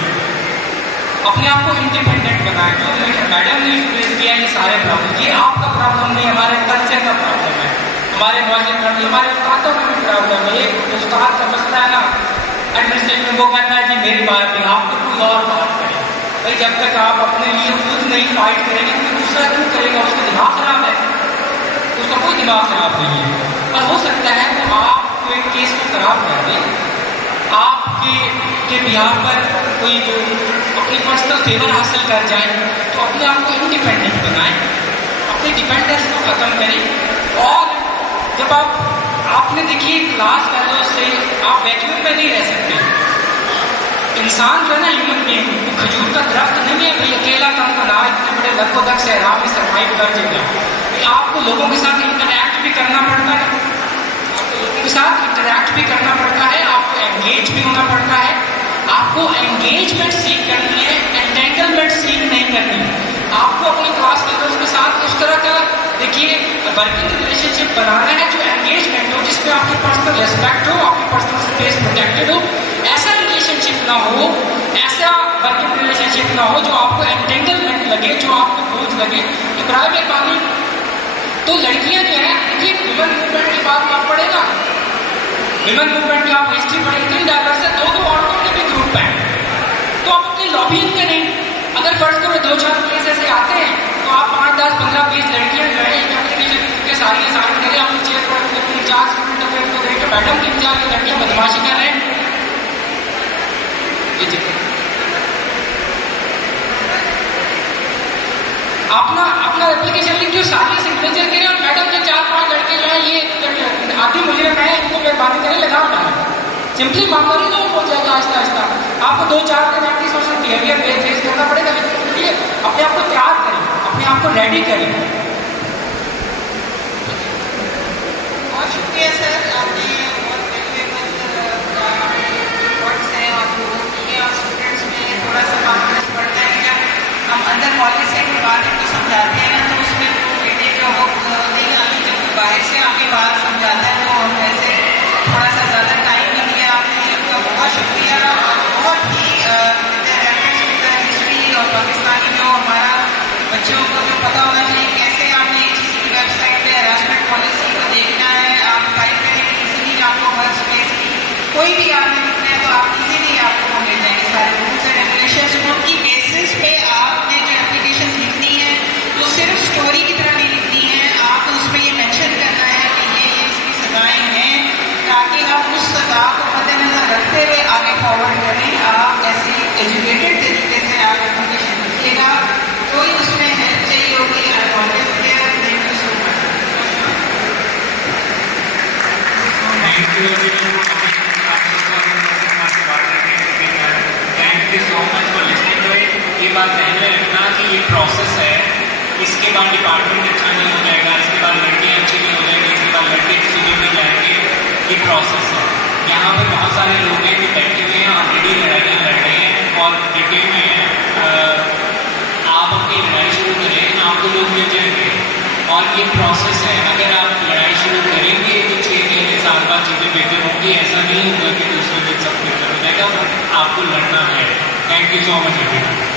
अपने आप को इंडिपेंडेंट बनाएं। जो मैडम ने फेस किया ये सारे प्रॉब्लम, ये आपका प्रॉब्लम नहीं, हमारे कल्चर का प्रॉब्लम है, हमारे नॉलेज का नहीं, हमारे उस्तादों का भी प्रॉब्लम है। एक उस्ताद का मसला है ना एडमिनिस्ट्रेशन, वो कहता है जी मेरी बात नहीं, आपको कोई और बात करे। भाई जब तक आप अपने लिए खुद नहीं फाइट करेंगे तो दूसरा क्यों करेगा? उसका दिमाग खराब है, उसका कोई दिमाग खराब नहीं है। पर हो सकता है वो आप कोई केस को खराब कर दे, आपके बिहार पर कोई अपनी पर्सनल फेवर हासिल कर जाए, तो अपने आप को इंडिपेंडेंट बनाएं, अपनी डिपेंडेंस को ख़त्म करें। और जब आपने देखिए क्लास वालों से आप वैक्यूम में नहीं रह सकते। इंसान जो है ना, ह्यूमन बीइंग, वो खजूर का दरख्त नहीं है भाई, अकेला कम का ना इतने बड़े लखों तक सहरा में सर्वाइव कर देगा। आपको लोगों के साथ इंटरैक्ट भी करना पड़ता है, आपको लोगों के साथ इंटरैक्ट भी करना पड़ता है, आपको एंगेज भी होना पड़ता है। आपको एंगेजमेंट सीख करनी है, एंटेंगलमेंट सीख नहीं करनी। आपको अपने क्लास मेंबर्स के साथ उस तरह का देखिए वर्किंग रिलेशनशिप बनाना है जो एंगेजमेंट हो, जिसमें आपकी पर्सनल रिस्पेक्ट हो, आपकी पर्सनल स्पेस प्रोटेक्टेड हो। ऐसा रिलेशनशिप ना हो, ऐसा वर्किंग रिलेशनशिप ना हो जो आपको एंटेंगलमेंट लगे, जो आपको बोझ लगे। इब्राहिम इकबाली तो लड़कियां जो है, देखिए विमेन मूवमेंट की बात आप पढ़ेगा, विमेन मूवमेंट की आप हिस्ट्री पढ़ेंगे, इतनी डाइवर्स है, दो औरतों के भी ग्रुप हैं, तो आप अपनी लॉबिंग करें। अगर फर्ज करो 2-4 केस ऐसे आते हैं, तो आप 5, 10, 15, 20 लड़कियां जो है एक एप्लीकेशन के सारी करें, आप चेयर पर अपनी 4 स्टूडेंट अगर उनको देखें कि मैडम की क्या लड़कियां बदमाशी कर रहे हैं, अपना एप्लीकेशन लिख के सारी सिग्नेचर करें और मैडम के 4-5 लड़के जो है ये आदि मुजरिम है, इनको मेहरबानी करें लगा डालें। सिंपली मामला नहीं लोग हो जाएगा आहिस्ता आहिस्ता। आपको 2-4 दिन एंटी सोशल बिहेवियर फेस करना पड़ेगा, लेकिन उसके लिए अपने आप को तैयार करें, अपने आप को रेडी करें। बहुत शुक्रिया सर, आपने बहुत रिपोर्ट्स हैं और लोगों की और स्टूडेंट्स में थोड़ा सा कॉन्फिडेंस बढ़ता है। जब हम अंदर कॉलेज से कोई बात इनको समझाते हैं ना, तो उसमें बेटे का वो नहीं आती, जब बाहर से आके बात समझाता है तो हम वैसे थोड़ा सा ज़्यादा टाइम नहीं दिया आपने। बहुत शुक्रिया, बहुत ही हिस्ट्री और पाकिस्तानी जो हमारा बच्चों को जो पता होना चाहिए कैसे आपने किसी की वेबसाइट पे हरासमेंट पॉलिसी को देखना है। आप टाइप करेंगे इजीली आपको हर स्पेस की कोई भी आपने लिखना है तो आप इजीली आपको मिल जाएंगे सारे रूल्स एंड रेगुलेशंस। उनकी बेसिस पे आपने जो एप्लीकेशन लिखनी है तो सिर्फ स्टोरी की तरह नहीं लिखनी है, आपको उसमें ये मेंशन करना है कि ये इसकी सजाएँ हैं, ताकि हम उस सजा को मद्देनजर रखते हुए आगे फॉरवर्ड करें। आप ऐसे एजुकेटेड तरीके से आप एप्लीकेशन लिखिएगा, कोई उसमें हेल्प चाहिए होगी I always here. Thank you so much. Thank you so much for listening to it. ये बात ध्यान में रखना कि ये प्रोसेस है, इसके बाद डिपार्टमेंट अच्छा नहीं हो जाएगा, इसके बाद लड़कियाँ अच्छी नहीं हो जाएगी, इसके बाद लड़के अच्छी नहीं हो जाएंगे। ये प्रोसेस है। यहाँ पे बहुत सारे लोग हैं जो बैठे हुए हैं, ऑलरेडी लड़ाइयाँ लड़ रहे हैं और डटे हुए हैं। आप अपनी लड़ाई शुरू करें, आपको लोग मिल जाएंगे और ये प्रोसेस है। अगर आप लड़ाई शुरू करेंगे तो 6 महीने साल बाद चीज़ें बेहतर होंगी। ऐसा नहीं होगा कि दूसरे दिन सब बेहतर हो जाएगा, आपको लड़ना है। Thank you so much.